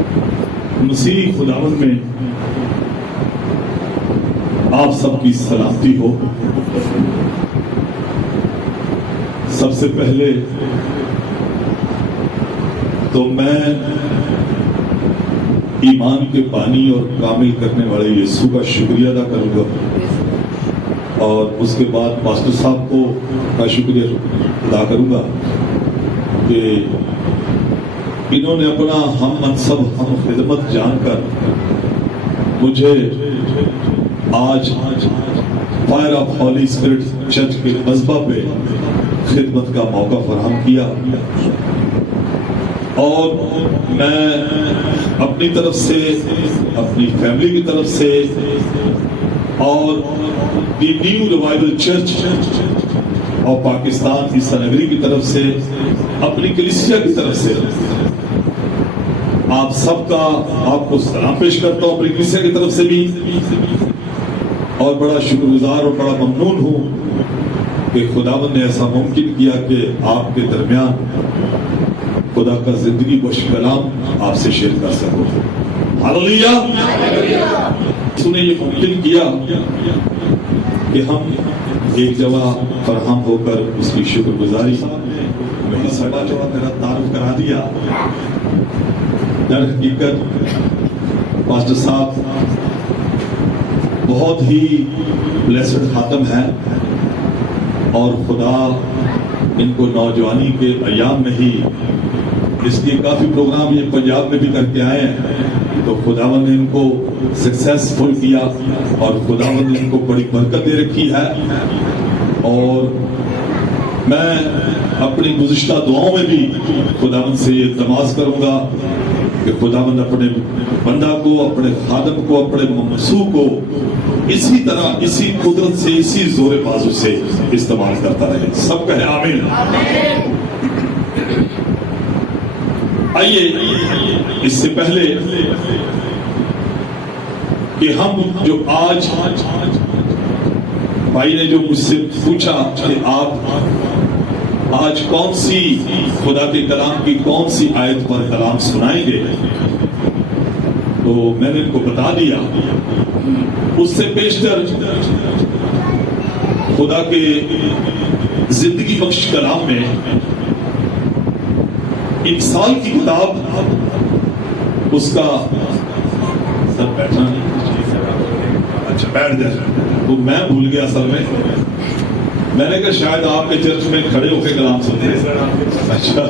مسیح خداوند میں آپ سب کی سلامتی ہو۔ سب سے پہلے تو میں ایمان کے پانی اور کامل کرنے والے یسوع کا شکریہ ادا کروں گا، اور اس کے بعد پاسٹر صاحب کو کا شکریہ ادا کروں گا کہ انہوں نے اپنا ہم منصب ہم خدمت جان کر مجھے آج fire of holy spirit church کے مذبح پہ خدمت کا موقع فراہم کیا، اور میں اپنی طرف سے، اپنی فیملی کی طرف سے، اور دی نیو ریوائول چرچ اور پاکستان عیسیٰ نگری کی طرف سے، اپنی کلیسیا کی طرف سے آپ سب کا آپ کو سلام پیش کرتا ہوں، اپنی کلیسیا کی طرف سے بھی، اور بڑا شکر گزار اور بڑا ممنون ہوں کہ خداوند نے ایسا ممکن کیا کہ آپ کے درمیان خدا کا زندگی بخش کلام آپ سے شیئر کر سکوں۔ ہاللیلویا۔ اس نے یہ ممکن کیا کہ ہم ایک جگہ فراہم ہو کر اس کی شکر گزاری میں سڑا چوڑا میرا تعارف کرا دیا۔ در حقیقت پاسٹر صاحب بہت ہی بلیسڈ خاتم ہے، اور خدا ان کو نوجوانی کے ایام میں ہی، اس لیے کافی پروگرام یہ پنجاب میں بھی کر کے آئے ہیں، تو خداوند نے ان کو سکسیسفل کیا، اور خداوند نے ان کو بڑی برکت دے رکھی ہے۔ اور میں اپنی گزشتہ دعاؤں میں بھی خداوند سے یہ التماس کروں گا کہ خداوند اپنے بندہ کو، اپنے خادم کو، اپنے ممسوح کو اسی طرح، اسی قدرت سے، اسی زور بازو سے استعمال کرتا رہے۔ سب کہے آمین۔ آئیے اس سے پہلے کہ ہم جو آج بھائی نے جو مجھ سے پوچھا کہ آپ آج کون سی خدا کے کلام کی کون سی آیت پر کلام سنائیں گے، تو میں نے ان کو بتا دیا۔ اس سے پیشتر خدا کے زندگی بخش کلام میں انسان کی کتاب، اس کا سب بیٹھا نہیں، اچھا بیٹھ جائے، تو میں بھول گیا اصل میں نے کہا شاید آپ کے چرچ میں کھڑے ہو کے کلام سنتے ہیں۔ اچھا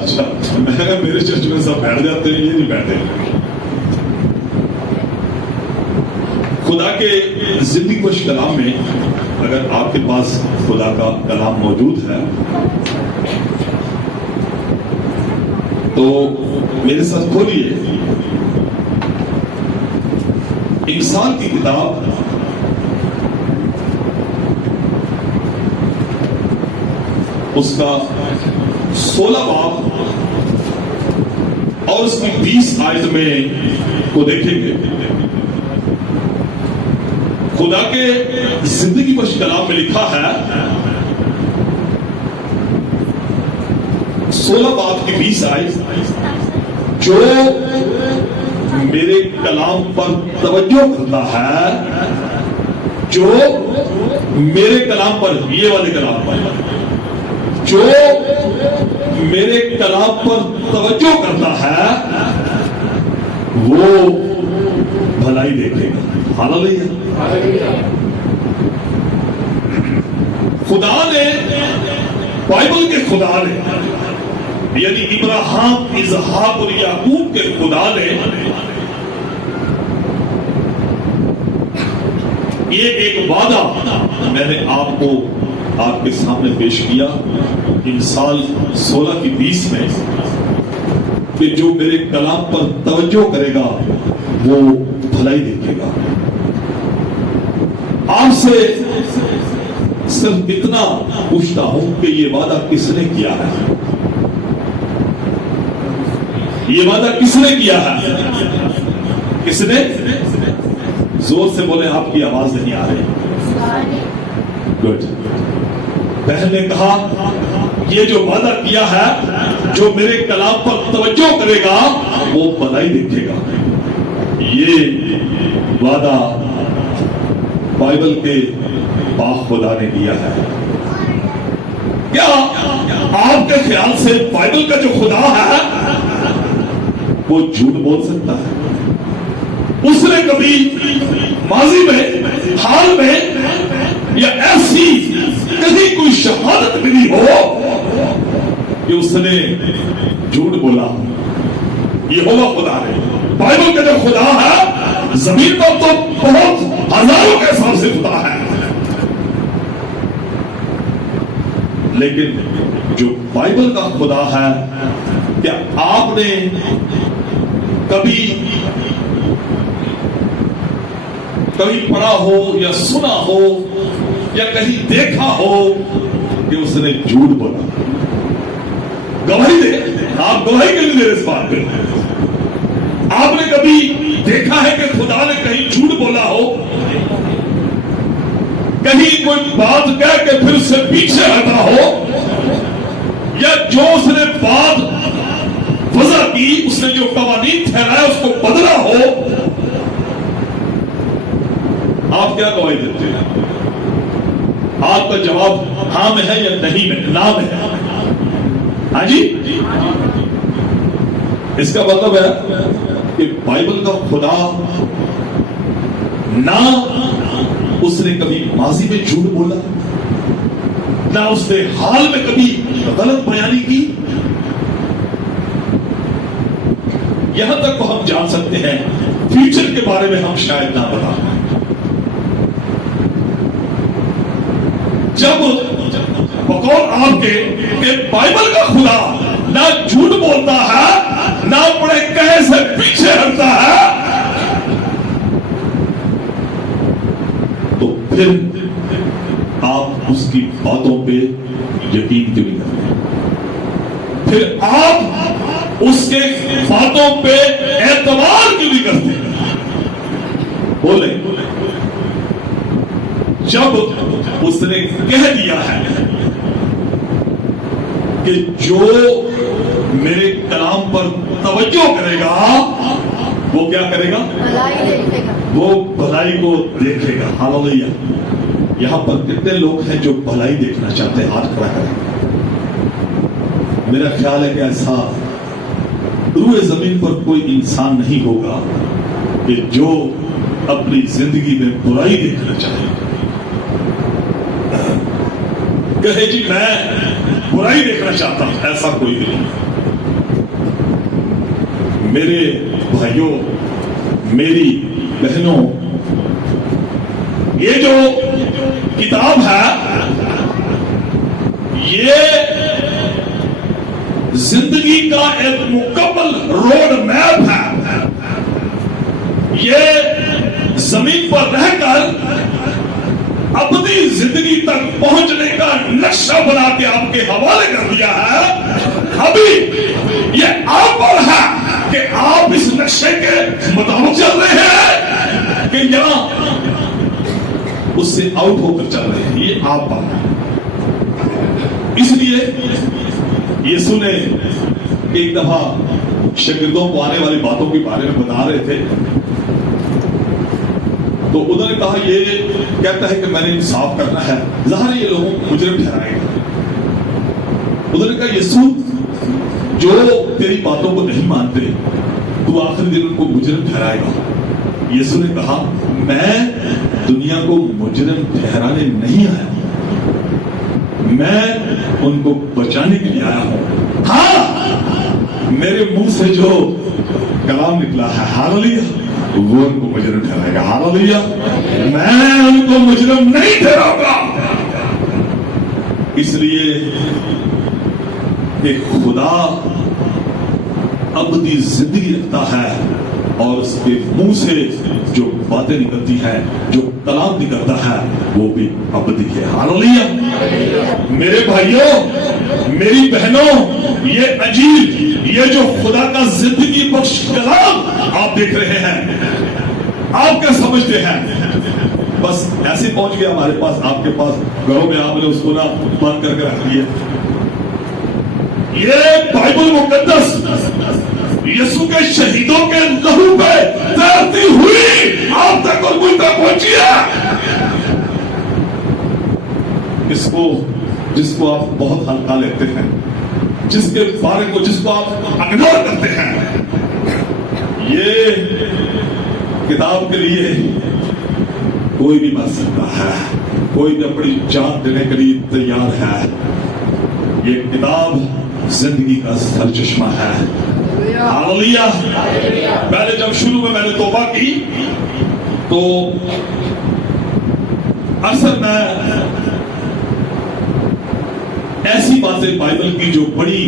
میں نے کہا میرے چرچ میں سب بیٹھ جاتے ہیں، یہ نہیں بیٹھے۔ خدا کے زندگی بخش کلام میں اگر آپ کے پاس خدا کا کلام موجود ہے تو میرے ساتھ کھولیے انسان کی کتاب اس کا 16 باب اور اس کی 20 آیت میں کو دیکھیں گے۔ خدا کے زندگی بخش کلام میں لکھا ہے 16 باب کی 20 آیت، جو میرے کلام پر توجہ کرتا ہے، جو میرے کلام پر، یہ والے کلام پر، جو میرے کلام پر توجہ کرتا ہے وہ بھلائی دیکھے گا۔ ہاللیلویا۔ خدا نے، بائبل کے خدا نے، یعنی ابراہیم، اسحاق اور یعقوب کے خدا نے یہ ایک وعدہ میں نے آپ کو آپ کے سامنے پیش کیا ان سال 16 کی 20 میں کہ جو میرے کلام پر توجہ کرے گا وہ بھلائی دیکھے گا۔ آپ سے صرف اتنا پوچھتا ہوں کہ یہ وعدہ کس نے کیا ہے؟ یہ وعدہ کس نے کیا ہے؟ کس نے؟ زور سے بولے، آپ کی آواز نہیں آ رہی۔ گڈ۔ بہن نے کہا یہ جو وعدہ کیا ہے، جو میرے کلام پر توجہ کرے گا وہ بھلائی دیکھے گا. یہ وعدہ بائبل کے پاک خدا نے دیا ہے. کیا آپ کے خیال سے بائبل کا جو خدا ہے وہ جھوٹ بول سکتا ہے؟ اس نے کبھی ماضی میں، حال میں یا ایسی کہیں کوئی شہادت ملی ہو کہ اس نے جھوٹ بولا؟ یہ ہوگا خدا نے. بائبل کا جو خدا ہے زمین پر تو بہت ہزاروں کے حساب سے خدا ہے، لیکن جو بائبل کا خدا ہے، کیا آپ نے کبھی پڑھا ہو یا سنا ہو یا کہیں دیکھا ہو کہ اس نے جھوٹ بولا؟ گواہی دے، آپ گواہی کے لیے دے اس بات پہ. آپ نے کبھی دیکھا ہے کہ خدا نے کہیں جھوٹ بولا ہو؟ کہیں کوئی بات کہہ کے پھر اس سے پیچھے ہٹا ہو، یا جو اس نے بات وضع کی، اس نے جو قوانین ٹھہرایا اس کو بدلا ہو؟ آپ کیا گواہی دیتے ہیں؟ آپ کا جواب ہاں میں ہے یا نہیں میں، نام ہے. ہاں جی، اس کا مطلب ہے کہ بائبل کا خدا نہ اس نے کبھی ماضی میں جھوٹ بولا، نہ اس نے حال میں کبھی غلط بیانی کی. یہاں تک تو ہم جان سکتے ہیں، فیوچر کے بارے میں ہم شاید نہ بتا. جب بقول آپ کے کہ بائبل کا خدا نہ جھوٹ بولتا ہے، نہ اپنے کہے سے پیچھے ہٹتا ہے، تو پھر آپ اس کی باتوں پہ یقین کیوں نہیں کرتے؟ پھر آپ اس کے باتوں پہ اعتبار کیوں نہیں کرتے؟ بولے، جب اس نے کہہ دیا ہے کہ جو میرے کلام پر توجہ کرے گا وہ کیا کرے گا؟ وہ بھلائی کو دیکھے گا. ہاللیلویا. یہاں پر کتنے لوگ ہیں جو بھلائی دیکھنا چاہتے ہیں؟ ہاتھ کھڑا کریں. میرا خیال ہے کہ ایسا روئے زمین پر کوئی انسان نہیں ہوگا کہ جو اپنی زندگی میں برائی دیکھنا چاہے، کہے جی میں برائی دیکھنا چاہتا ہوں. ایسا کوئی بھی نہیں. میرے بھائیوں، میری بہنوں، یہ جو کتاب ہے یہ زندگی کا ایک مکمل روڈ میپ ہے. یہ زمین پر رہ کر اپنی زندگی تک پہنچنے کا نقشہ بنا کے آپ کے حوالے کر دیا ہے. ابھی یہ آپ پر ہے کہ آپ اس نقشے کے مطابق چل رہے ہیں کہ یہاں اس سے آؤٹ ہو کر چل رہے ہیں. یہ آپ پر ہے. اس لیے یسوع نے ایک دفعہ شاگردوں کو آنے والی باتوں کے بارے میں بتا رہے تھے، تو انہوں نے کہا یہ کہتا ہے کہ میں نے انصاف کرنا ہے، ظاہر ہے یہ لوگوں کو مجرم ٹھہرائے گا. انہوں نے کہا یسوع جو تیری باتوں کو نہیں مانتے تو آخری دن ان کو مجرم ٹھہرائے گا. یسوع نے کہا میں دنیا کو مجرم ٹھہرانے نہیں آیا، میں ان کو بچانے کے لیے آیا ہوں. ہاں میرے منہ سے جو کلام نکلا ہے ہاللیلویا وہ ان کو مجرم ٹھہرائے گا. ہاللیلویا. میں ان کو مجرم نہیں ٹھہراؤں گا. اس لیے کہ خدا ابدی زندگی رکھتا ہے اور اس کے منہ سے جو باتیں نکلتی ہیں، جو کلام نکلتا ہے وہ بھی ابدی ہے. ہاللیلویا. میرے بھائیوں، میری بہنوں، یہ انجیل، یہ جو خدا کا زندگی بخش کلام آپ دیکھ رہے ہیں، آپ کیا سمجھتے ہیں بس ایسے پہنچ گیا ہمارے پاس، آپ کے پاس گھروں میں آپ نے اس کو نہ بند کر کے رکھ دیا؟ یہ بائبل مقدس یسوع کے شہیدوں کے لہو پہ تیرتی ہوئی آپ تک اور مجھ تک پہنچی ہے. جس کو آپ بہت ہلکا لیتے ہیں, جس کے بارے کو جس کو آپ اگنور کرتے ہیں, یہ کتاب کے لیے کوئی بھی مر سکتا ہے, کوئی بھی اپنی جان دینے کے لیے تیار ہے. یہ کتاب زندگی کا سرچشمہ ہے. ہاللویا. پہلے جب شروع میں نے توبہ کی تو اکثر میں ایسی باتیں بائبل کی جو بڑی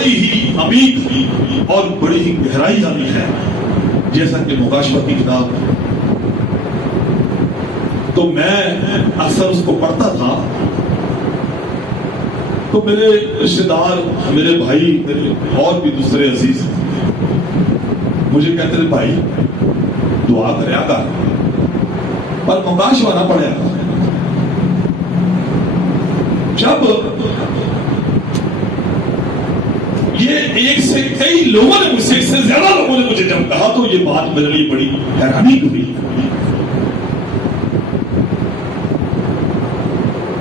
ہی عمیق اور بڑی ہی گہرائی والی ہے, جیسا کہ مکاشفہ کی کتاب, تو میں اکثر اس کو پڑھتا تھا تو میرے رشتے دار, میرے بھائی, میرے اور بھی دوسرے عزیز مجھے کہتے تھے بھائی دعا کریا کر, پر مکاشفہ نہ پڑھیا. جب یہ ایک سے کئی لوگوں نے مجھ سے, ایک سے زیادہ لوگوں نے مجھے جب کہا تو یہ بات میرے لیے بڑی حیرانی ہوئی.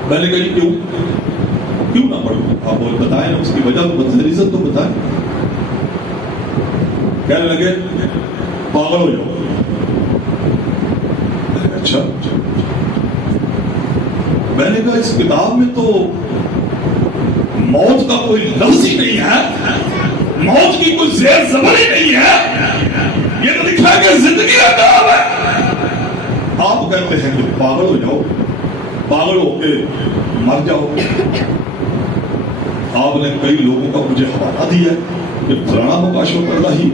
میں نے کہا کیوں نہ پڑھوں؟ آپ بتائیں نا, اس کی وجہ ریزن تو بتائیں. کہنے لگے پاگل ہو جاؤ. اچھا, میں نے کہا اس کتاب میں تو موت کا کوئی لفظ ہی نہیں ہے, موت کی کوئی زیر زبر ہی نہیں ہے, یہ تو لکھا ہے کہ زندگی کا کام ہے. آپ کہتے ہیں کہ پاگل ہو جاؤ, پاگل ہو کے مر جاؤ. آپ نے کئی لوگوں کا مجھے حوالہ دیا کہ فلانا مکاشفہ پڑھتا ہی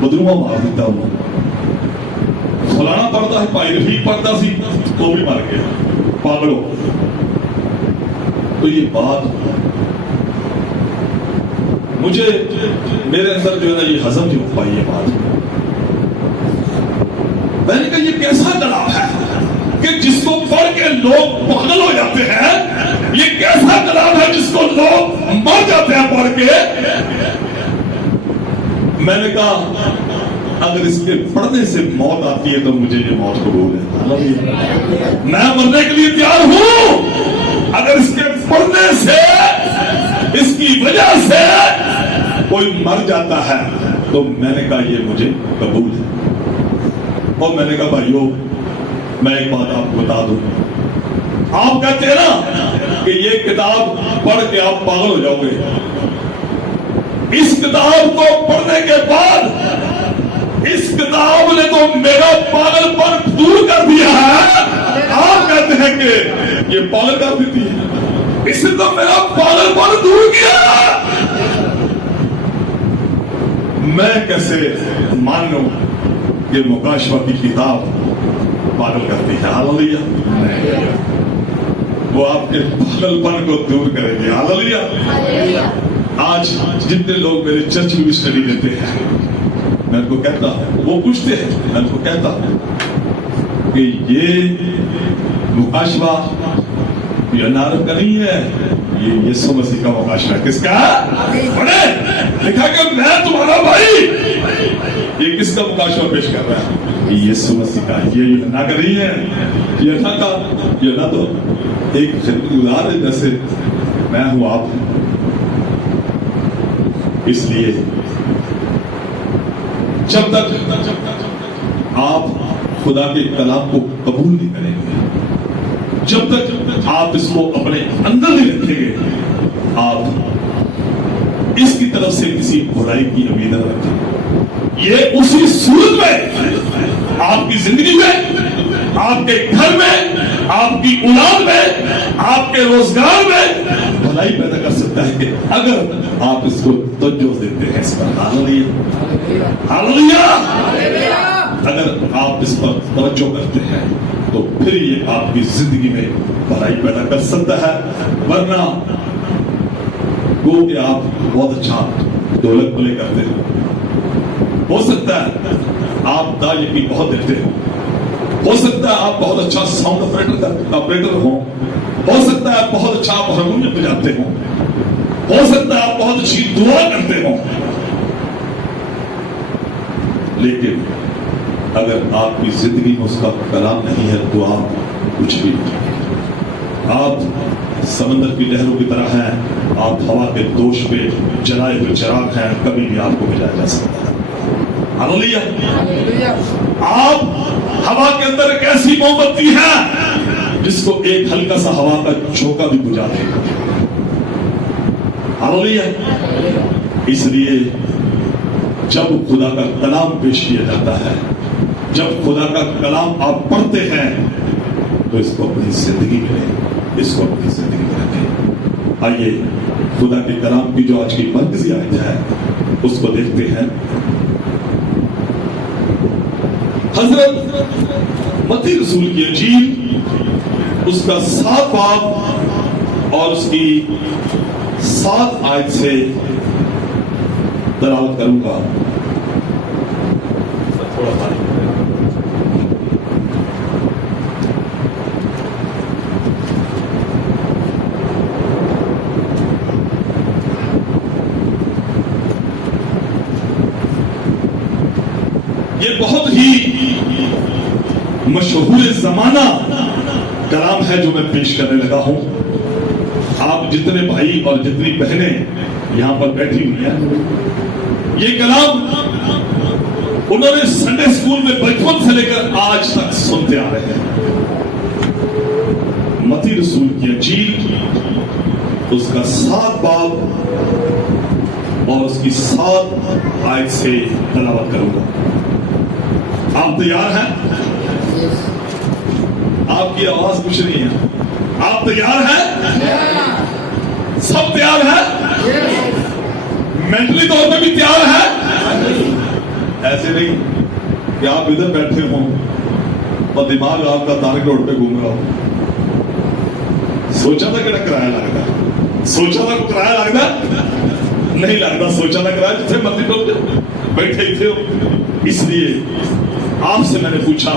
بدلوا مار دیتا ہوں, فلانا پڑھتا ہے پائی رفیق پڑھتا سی تو بھی مر گیا, پاگل ہو. تو یہ بات مجھے میرے اندر جو ہے نا یہ ہضم نہیں ہو پائی. یہ بات میں نے کہا یہ کیسا کلام ہے کہ جس کو پڑھ کے لوگ پاگل ہو جاتے ہیں, یہ کیسا کلام ہے جس کو لوگ مر جاتے ہیں پڑھ کے. میں نے کہا اگر اس کے پڑھنے سے موت آتی ہے تو مجھے یہ موت قبول ہے, میں مرنے کے لیے تیار ہوں. اگر اس کے پڑھنے سے, اس کی وجہ سے کوئی مر جاتا ہے تو میں نے کہا یہ مجھے قبول ہے. اور میں نے کہا بھائیو میں ایک بات آپ کو بتا دوں, آپ کہتے ہیں نا کہ یہ کتاب پڑھ کے آپ پاگل ہو جاؤ گے. اس کتاب کو پڑھنے کے بعد اس کتاب نے تو میرا پاگل پن دور کر دیا ہے. آپ کہتے ہیں کہ یہ پاگل کر دیتی ہے, اس نے تو میرا پاگل پن دور کیا. میں کیسے مانوں کہ مکاشفہ کی کتاب پاگل کرتی ہے؟ ہاللویا. وہ آپ کے پاگل پن کو دور کرے گی. ہاللویا. آج جتنے لوگ میرے چرچ میں اسٹڈی دیتے ہیں میں ان کو کہتا ہوں, وہ پوچھتے ہیں, میں ان کو کہتا ہوں کہ یہ مکاشفہ یونان کا نہیں ہے, یہ یسوع مسیح کا مکاشفہ. کس کا؟ پڑھے لکھا کہ میں تمہارا بھائی. یہ کس کا مکاشفہ پیش کر رہا ہے؟ یسوع مسیح کا. یہ یونان کا نہیں ہے. یونان کا, یونان تو ایک خدمت گزار ہے جیسے میں ہوں, آپ ہوں. اس لیے جب تک آپ خدا کے کلام کو قبول نہیں کریں گے, جب تک آپ اس کو اپنے اندر نہیں رکھیں گے, آپ اس کی طرف سے کسی برائی کی امید نہ رکھیں. یہ اسی صورت میں آپ کی زندگی میں, آپ کے گھر میں, آپ کی اولاد میں, آپ کے روزگار میں بھلائی پیدا کر سکتا ہے کہ اگر آپ اس کو توجہ دیتے ہیں اس پر. ہاللویا. ہاللویا. اگر آپ اس پر توجہ کرتے ہیں تو پھر یہ آپ کی زندگی میں بھلائی پیدا کر سکتا ہے. ورنہ گو کہ آپ بہت اچھا ڈھولک پلے کرتے ہو سکتا ہے آپ دا یقین بہت دیکھتے ہو سکتا ہے آپ بہت اچھا ساؤنڈ آپریٹر ہوں, ہو سکتا ہے آپ بہت اچھا آپ ہارمونیم بجاتے ہو سکتا ہے آپ بہت اچھی دعا کرتے ہو، لیکن اگر آپ کی زندگی میں اس کا کلام نہیں ہے تو آپ کچھ بھی نہیں۔ آپ سمندر کی لہروں کی طرح ہیں، آپ ہوا کے دوش پہ جلائے ہوئے چراغ ہیں، کبھی بھی آپ کو بجایا جا سکتا ہے۔ ہاللیلویہ۔ آپ ہوا کے اندر ایک ایسی موم بتی ہے جس کو ایک ہلکا سا ہوا کا جھونکا بھی بجھا دے گا۔ ہاللیلویہ۔ اس لیے جب خدا کا کلام پیش کیا جاتا ہے، جب خدا کا کلام آپ پڑھتے ہیں تو اس کو اپنی زندگی میں لیں، اس کو اپنی زندگی میں رکھیں۔ آئیے خدا کے کلام کی جو آج کی مرکزی آیت ہے اس کو دیکھتے ہیں۔ حضرت متی رسول کی انجیل اس کا 7 باب اور اس کی 7 آیت سے تلاوت کروں گا۔ یہ بہت ہی مشہور زمانہ کلام ہے جو میں پیش کرنے لگا ہوں۔ آپ جتنے بھائی اور جتنی بہنیں یہاں پر بیٹھی ہوئی ہیں، یہ کلام انہوں نے سنڈے اسکول میں بچپن سے لے کر آج تک سنتے آ رہے ہیں۔ متی رسول کی انجیل اس کا 7 باب اور اس کی 7 آیت سے تلاوت کروں گا۔ آپ تیار ہیں؟ آپ کی آواز کچھ نہیں ہے۔ آپ تیار ہیں؟ سب تیار ہیں؟ مینٹلی طور پہ بھی تیار ہیں؟ ایسے نہیں کہ آپ ادھر بیٹھے ہوں اور دماغ آپ کا تارک روڈ پہ گھوم رہا ہو۔ سوچا تھا کہ کرایہ لگتا، سوچا تھا کہ کرایہ لگتا نہیں لگتا، سوچا تھا کرایہ جتنے مرضی لوگ بیٹھے تھے۔ اس لیے آپ سے میں نے پوچھا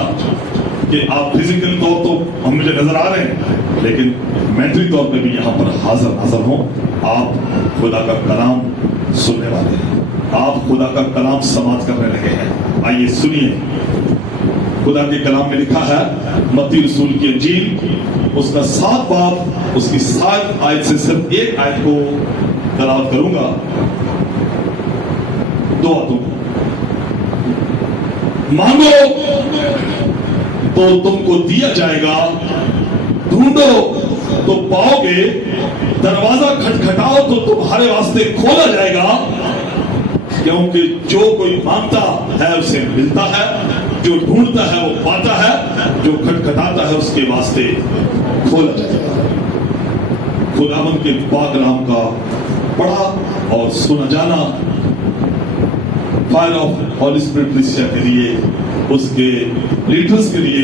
کہ آپ فزیکل طور تو ہم مجھے نظر آ رہے ہیں لیکن مینٹلی طور پہ بھی یہاں پر حاضر ہوں۔ آپ خدا کا کلام سننے والے ہیں، آپ خدا کا کلام سماعت کرنے لگے ہیں۔ آئیے سنیے، خدا کے کلام میں لکھا ہے، متی رسول کی انجیل اس کا 7 باب اس کی 7 آیت سے صرف 1 آیت کو تلاوت کروں گا۔ 2 آیتوں کو مانگو تو تم کو دیا جائے گا، ڈھونڈو تو پاؤ گے، دروازہ کھٹکھٹاؤ تو تمہارے واسطے کھولا جائے گا، کیونکہ جو کوئی مانگتا ہے اسے ملتا ہے، جو ڈھونڈتا ہے وہ پاتا ہے، جو کھٹکھٹاتا ہے اس کے واسطے کھولا جائے گا۔ خداوند کے پاک کلام کا پڑھا اور سنا جانا فائر آف ہولی اسپرٹ کلیسیا کے لیے، اس کے لیڈرز کے لیے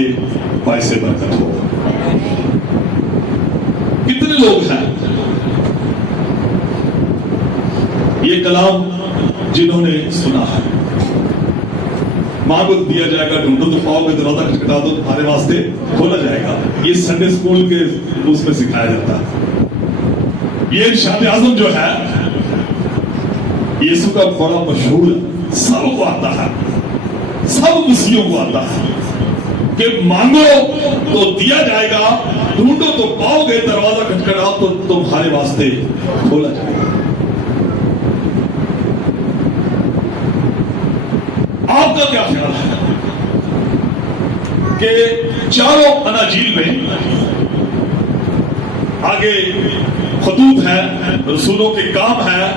باعث برکت ہو۔ کتنے لوگ ہیں یہ کلام جنہوں نے سنا ہے؟ مانگو دیا جائے گا، ڈھونڈو تو پاؤ گے، دروازہ کھٹکھٹا دو تمہارے واسطے کھولا جائے گا۔ یہ سنڈے اسکول کے اس میں سکھایا جاتا ہے۔ یہ ارشاد اعظم جو ہے یسوع کا بڑا مشہور ہے، سب کو آتا ہے، سب مسیحوں کو آتا ہے کہ مانگو تو دیا جائے گا، ڈھونڈو تو پاؤ گے، دروازہ کھٹکھٹاؤ تو تمہارے واسطے کھولا جائے گا۔ آپ کا کیا خیال ہے کہ چاروں اناجیل میں آگے خطوط ہیں، رسولوں کے کام ہیں،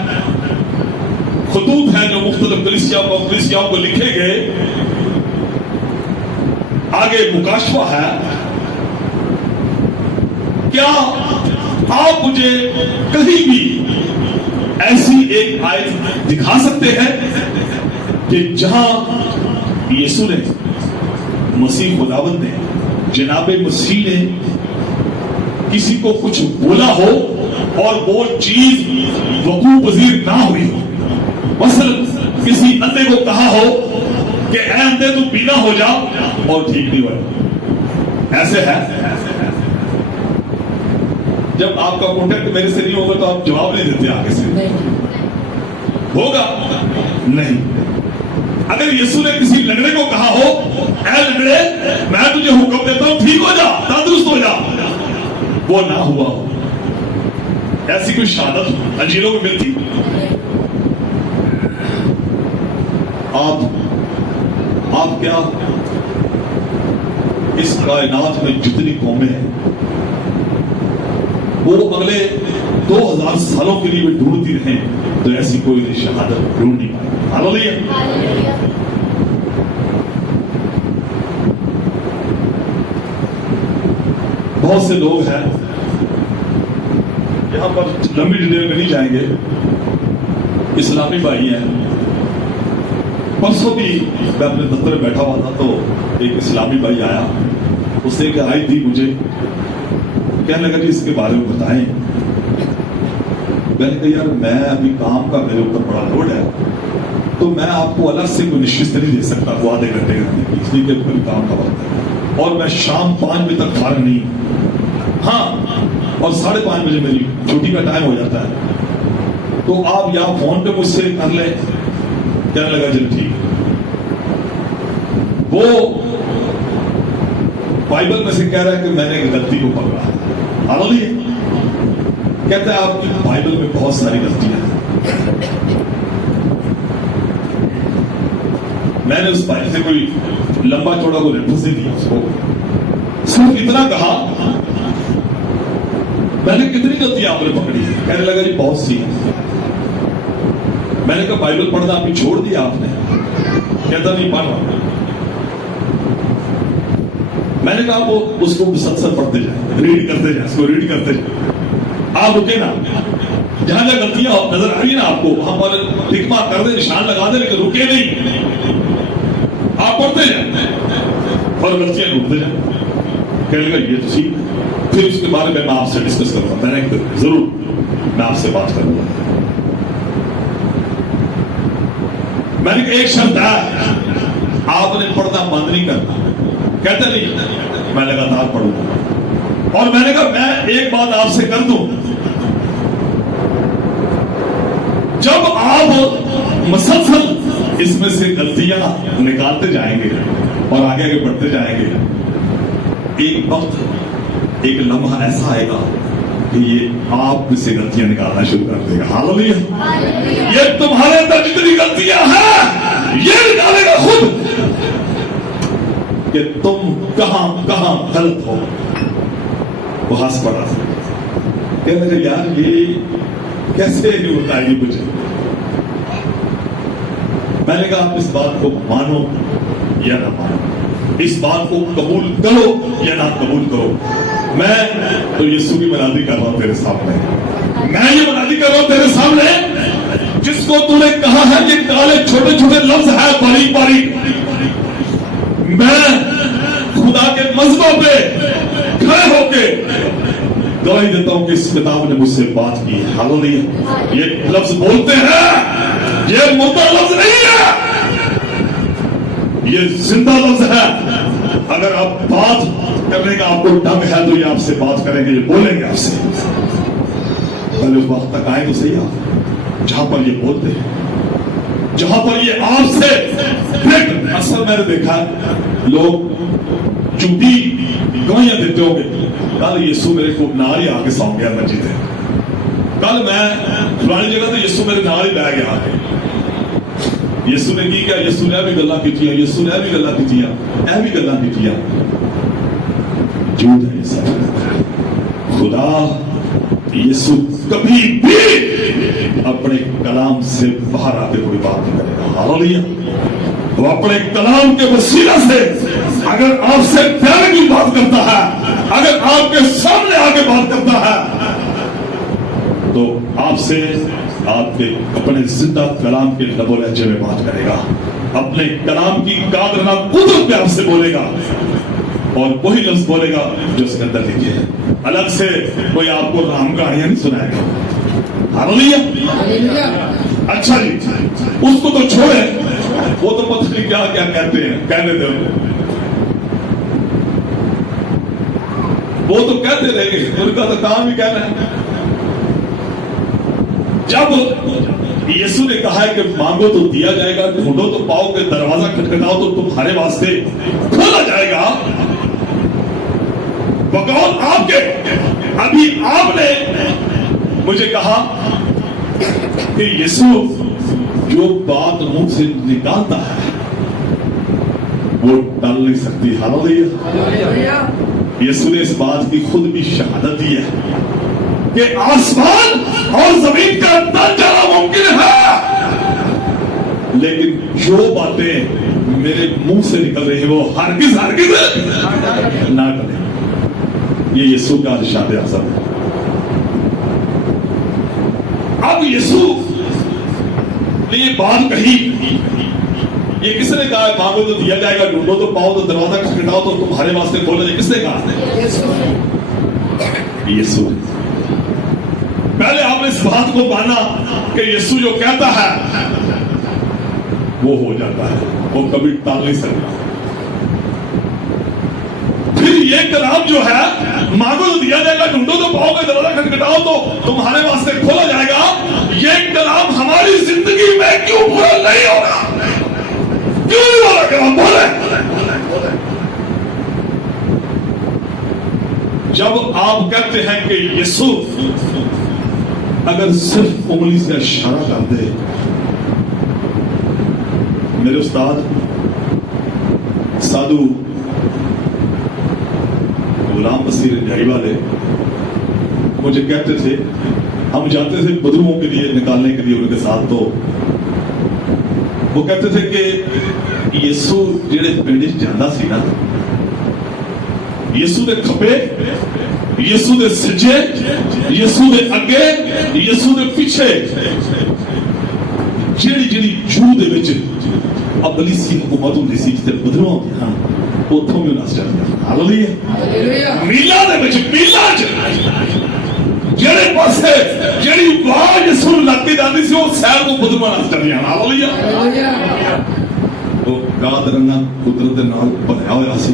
خطوط ہیں جو مختلف کلیسیاؤں کو لکھے گئے، آگے مکاشفہ ہے۔ کیا آپ مجھے کہیں بھی ایسی ایک آیت دکھا سکتے ہیں کہ جہاں یسوع نے، مسیح خداوند نے، جناب مسیح نے کسی کو کچھ بولا ہو اور وہ چیز وقوع پذیر نہ ہوئی ہو؟ مثلا کسی اندھے کو کہا ہو کہ اے اندھے تو بینا ہو جا اور ٹھیک نہیں ہوا، ایسے ہے؟ جب آپ کا کانٹیکٹ میرے سے نہیں ہوگا تو آپ جواب نہیں دیتے آگے سے. ہوگا نہیں. اگر یسوع نے کسی لنگڑے کو کہا ہو اے لنگڑے میں تجھے حکم دیتا ہوں ٹھیک ہو جا تندرست ہو جا, وہ نہ ہوا ہو, ایسی کوئی شہادت انجیلوں میں ملتی؟ آپ کیا اس کائنات میں جتنی قومیں ہیں وہ اگلے 2000 سالوں کے لیے ڈھونڈتی رہیں تو ایسی کوئی شہادت ڈھونڈ نہیں پائی. ہاللیلویا. بہت سے لوگ ہیں یہاں پر, لمبی ڈیٹیل میں نہیں جائیں گے, اسلامی بھائی ہیں. پرسوں بھی میں اپنے دفتر میں بیٹھا ہوا تھا تو ایک اسلامی بھائی آیا, اس نے ایک آیت دی مجھے, کہنے لگا کہ اس کے بارے میں بتائیں. میں نے کہا یار میں ابھی کام کا میرے اوپر بڑا لوڈ ہے تو میں آپ کو الگ سے کوئی نشست نہیں دے سکتا وہ آدھے گھنٹے کا, اس لیے کہ کوئی کام کا وقت ہے اور میں شام 5 بجے تک فارغ نہیں. ہاں, اور 5:30 بجے میری چھٹی کا ٹائم ہو جاتا ہے تو آپ یا فون پہ مجھ سے کر لیں. کہنے لگا چل ٹھیک. وہ بائبل میں سے کہہ رہا ہے کہ میں نے ایک غلطی کو پکڑا. ہاللیلویا. کہتا ہے آپ کی بائبل میں بہت ساری غلطیاں ہیں. میں نے اس بھائی سے کوئی لمبا چوڑا کو ریفرنس نہیں دیا, اس کو صرف اتنا کہا میں نے کتنی غلطیاں آپ نے پکڑی. کہنے لگا جی بہت سی. میں نے کہا بائبل پڑھنا آپ نے چھوڑ دیا آپ نے؟ کہتا نہیں پڑھ رہا. میں نے کہا وہ اس کو مسلسل پڑھتے جائیں, ریڈ کرتے جائیں, اس کو ریڈ کرتے جائیں. آپ رکے نا, جہاں جہاں غلطیاں نظر آ رہی نا آپ کو وہاں پر ٹکما کر دیں, نشان لگا دیں, لیکن رکے نہیں, آپ پڑھتے جائیں اور غلطیاں ڈھونڈتے جائیں. کہنے لگا یہ تو ٹھیک. پھر اس کے بارے میں آپ سے ڈسکس کروں گا. میں نے ضرور میں آپ سے بات کروں گا. میں نے کہا ایک شرط ہے آپ نے پڑھنا بند نہیں کرنا. کہتے نہیں میں لگاتار پڑھوں گا. اور میں نے کہا میں ایک بات آپ سے کر دوں, جب آپ مسلسل اس میں سے غلطیاں نکالتے جائیں گے اور آگے آگے بڑھتے جائیں گے, ایک وقت ایک لمحہ ایسا آئے گا کہ یہ آپ میں سے غلطیاں نکالنا شروع کر دے گا. ہاللیلویا. یہ تمہارے اندر جتنی غلطیاں ہیں یہ نکالے گا خود کہ تم کہاں کہاں غلط ہو. وہ ہنس پڑا. کہنے لگے یار یہ کیسے نہیں ہوتا ہے مجھے. میں نے کہا آپ اس بات کو مانو یا نہ مانو, اس بات کو قبول کرو یا نہ قبول کرو. میں تو یسوع کی منادی کر رہا ہوں تیرے سامنے. میں یہ منادی کر رہا ہوں تیرے سامنے جس کو تو نے کہا ہے کہ کالے چھوٹے چھوٹے لفظ ہے باریک باریک. میں خدا کے مذہب پہ کھڑے ہو کے گواہی دیتا ہوں کہ اس کتاب نے مجھ سے بات کی. ہاللیلویا. یہ لفظ بولتے ہیں, یہ مردہ لفظ نہیں ہے, یہ زندہ لفظ ہے. اگر آپ بات کرنے کا آپ کو ڈنگ ہے تو یہ آپ سے بات کریں گے, یہ بولیں گے آپ سے. پہلے اس وقت تک آئے تو صحیح آپ جہاں پر یہ بولتے ہیں, جہاں پر یہ آپ سے اکثر میں نے دیکھا لوگ جھوٹی گواہیاں دیتے ہوں گے. کل یسوع میرے کو نال ہی آ کے سو گیا مسجد ہے, کل میں فلانی جگہ تو یسوع میرے نال ہی بہ گیا آ کے. یسوع نے کی کیا؟ یسوع نے بھی گلاں کیتیاں, یسوع نے بھی گلاں کیتیاں, اے بھی گلاں کیتیاں. جھوٹ ہے یہ سب. خدا یسوع کبھی بھی اپنے کلام سے باہر آتے کوئی بات نہیں کرے گا. ہاللیلویا. وہ اپنے کلام کے وسیلہ سے اگر آپ سے پیار کی بات کرتا ہے, اگر آپ کے سامنے آ کے بات کرتا ہے تو آپ سے آپ کے اپنے زندہ کلام کے لب و لہجے میں بات کرے گا, اپنے کلام کی قادرانہ قدرت پہ آپ سے بولے گا اور وہی لفظ بولے گا جو اس کے اندر لکھے ہیں. الگ سے کوئی آپ کو رام کہانیاں نہیں سنائے گا. ہاللیلویا. اچھا جی اس کو تو چھوڑیں, وہ تو پتہ نہیں کیا کیا کہتے ہیں, کہنے دیں. وہ تو کہتے رہے گے، ان کا تو کام ہی کہنا ہے۔ جب یسوع نے کہا ہے کہ مانگو تو دیا جائے گا، ڈھونڈو تو پاؤ گے، دروازہ کھٹکھٹاؤ تو تمہارے واسطے کھولا جائے گا، بقول آپ کے ابھی آپ نے مجھے کہا کہ یسوع جو بات منہ سے نکالتا ہے وہ ٹال نہیں سکتی۔ ہاللیلویہ۔ یسوع نے اس بات کی خود بھی شہادت دی ہے کہ آسمان اور زمین کا ٹل جانا ممکن ہے، لیکن جو باتیں میرے منہ سے نکل رہی ہیں وہ ہرگز نہ کریں۔ یہ یسوع کا ارشاد اعظم ہے۔ اب یسوع نے یہ بات کہی، یہ کس نے کہا ہے مانگو تو دیا جائے گا، ڈھونڈو تو پاؤ تو دروازہ کھٹکھٹاؤ تو تمہارے واسطے کھولا جائے، کس نے کہا؟ یسوع۔ پہلے آپ نے اس بات کو مانا کہ یسوع جو کہتا ہے وہ ہو جاتا ہے، وہ کبھی ٹال نہیں سکتا۔ پھر یہ کلام جو ہے مانگو تو دیا جائے گا، ڈھونڈو تو پاؤ گے، دروازہ کھٹکھٹاؤ تو تمہارے واسطے کھولا جائے گا، یہ کلام ہماری زندگی میں کیوں پورا نہیں ہوگا؟ کیوں نہیں والا کلام بولے؟ جب آپ کہتے ہیں کہ یسوع اگر صرف انگلی سے اشارہ کر دے، میرے استاد سادھو غلام بصیر انجائی والے مجھے کہتے تھے، ہم جاتے تھے بدروؤں کے لیے نکالنے کے لیے ان کے ساتھ، تو وہ کہتے تھے کہ یسوع جڑے پنڈ جانا سی نا، یسوع دے کھبے، یسوع دے سجے، یسوع دے اگے، یسوع دے پیچھے جیڑی جو دے وچ ابلیسی حکومت ہوندی سی، جتے بدروؤں ہوندی ہاں، اتوں بھی نس جاتے۔ ہاللیلویہ۔ میلا دے وچ میلا جڑے پاسے جڑی واہ یسوع لگتی جاندی سی، وہ سیر کو بدروؤں نس جاندیاں۔ ہاللیلویہ۔ وہ قادر نہ قدرت دے نال بنیا ہویا سی۔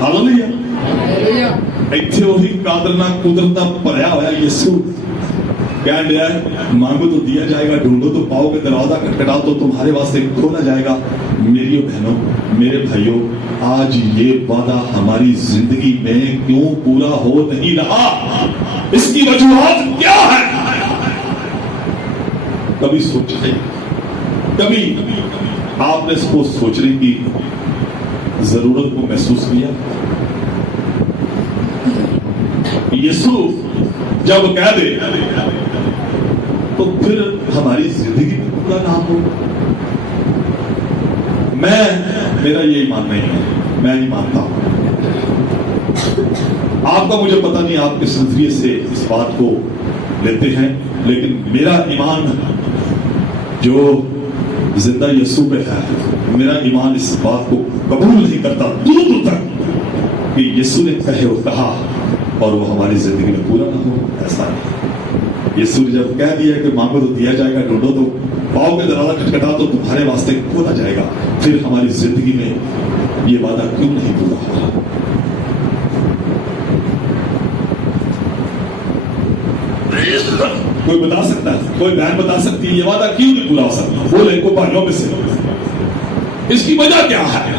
ہاللیلویہ۔ ایتھے وہی قادر نہ قدرت نہ بھریا ہوا یسوع کہہ دیا ہے مانگو تو دیا جائے گا، ڈھونڈو تو پاؤ گے، دروازہ کھٹکھٹاؤ تو تمہارے واسطے کھولا جائے گا۔ میری بہنوں، میرے بھائیوں، آج یہ وعدہ ہماری زندگی میں کیوں پورا ہو نہیں رہا؟ اس کی وجوہات کیا ہے؟ کبھی سوچے، کبھی آپ نے اس کو سوچنے کی ضرورت کو محسوس کیا؟ یسوع جب کہہ دے تو پھر ہماری زندگی میں پورا نہ ہو؟ میرا یہ ایمان نہیں ہے، میں نہیں مانتا ہوں۔ آپ کا مجھے پتہ نہیں آپ کس نظریے سے اس بات کو لیتے ہیں، لیکن میرا ایمان جو زندہ یسوع پہ ہے، میرا ایمان اس بات کو قبول نہیں کرتا دور دور تک کہ یسوع نے کہے وہ کہا اور وہ ہماری زندگی میں پورا نہ ہو۔ ایسا نہیں۔ یسوع نے جب کہہ دیا کہ مانگو تو دیا جائے گا، ڈھونڈو تو پاؤ کے، دروازہ کھٹکھٹاؤ تو تمہارے واسطے کھولا جائے گا، پھر ہماری زندگی میں یہ وعدہ کیوں نہیں پورا ہوا؟ کوئی بتا سکتا ہے؟ کوئی بہن بتا سکتی ہے یہ وعدہ کیوں نہیں پورا ہو سکتا؟ بولے کو بھائیوں میں سے اس کی وجہ کیا ہے؟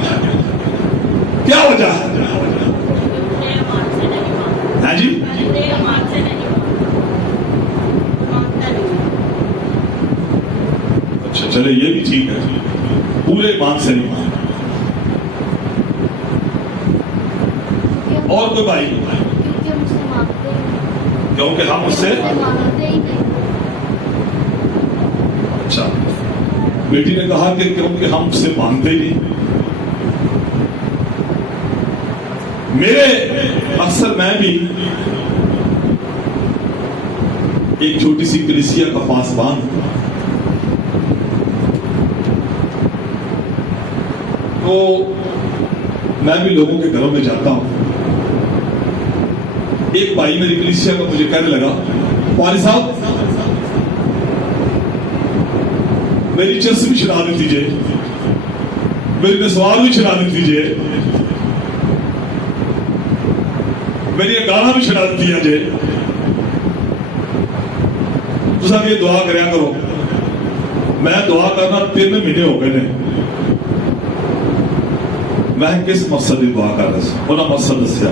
کیا وجہ ہے؟ ہاں جی، اچھا چلے یہ بھی ٹھیک ہے، پورے ایمان سے نہیں مانتا۔ اور کوئی بھائی؟ کیونکہ ہم اس سے اچھا، بیٹی نے کہا کہ کیونکہ ہم اس سے مانتے ہی نہیں۔ میرے اکثر میں بھی ایک چھوٹی سی کلیسیا کا پاسبان ہوں، تو میں بھی لوگوں کے گھروں میں جاتا ہوں۔ ایک بھائی میری کلیسیا کا مجھے کہنے لگا، والد صاحب میری چرس بھی چھڑا دیجیے، میری نسوار بھی چھڑا دیجیے، میری گالا بھی چھڑا دیتی جے تو سب یہ دعا کریا کرو. میں دعا کرنا 3 مہینے ہو گئے نے. میں کس مقصد کی دعا کر رہا سی انہاں مقصد دسیا.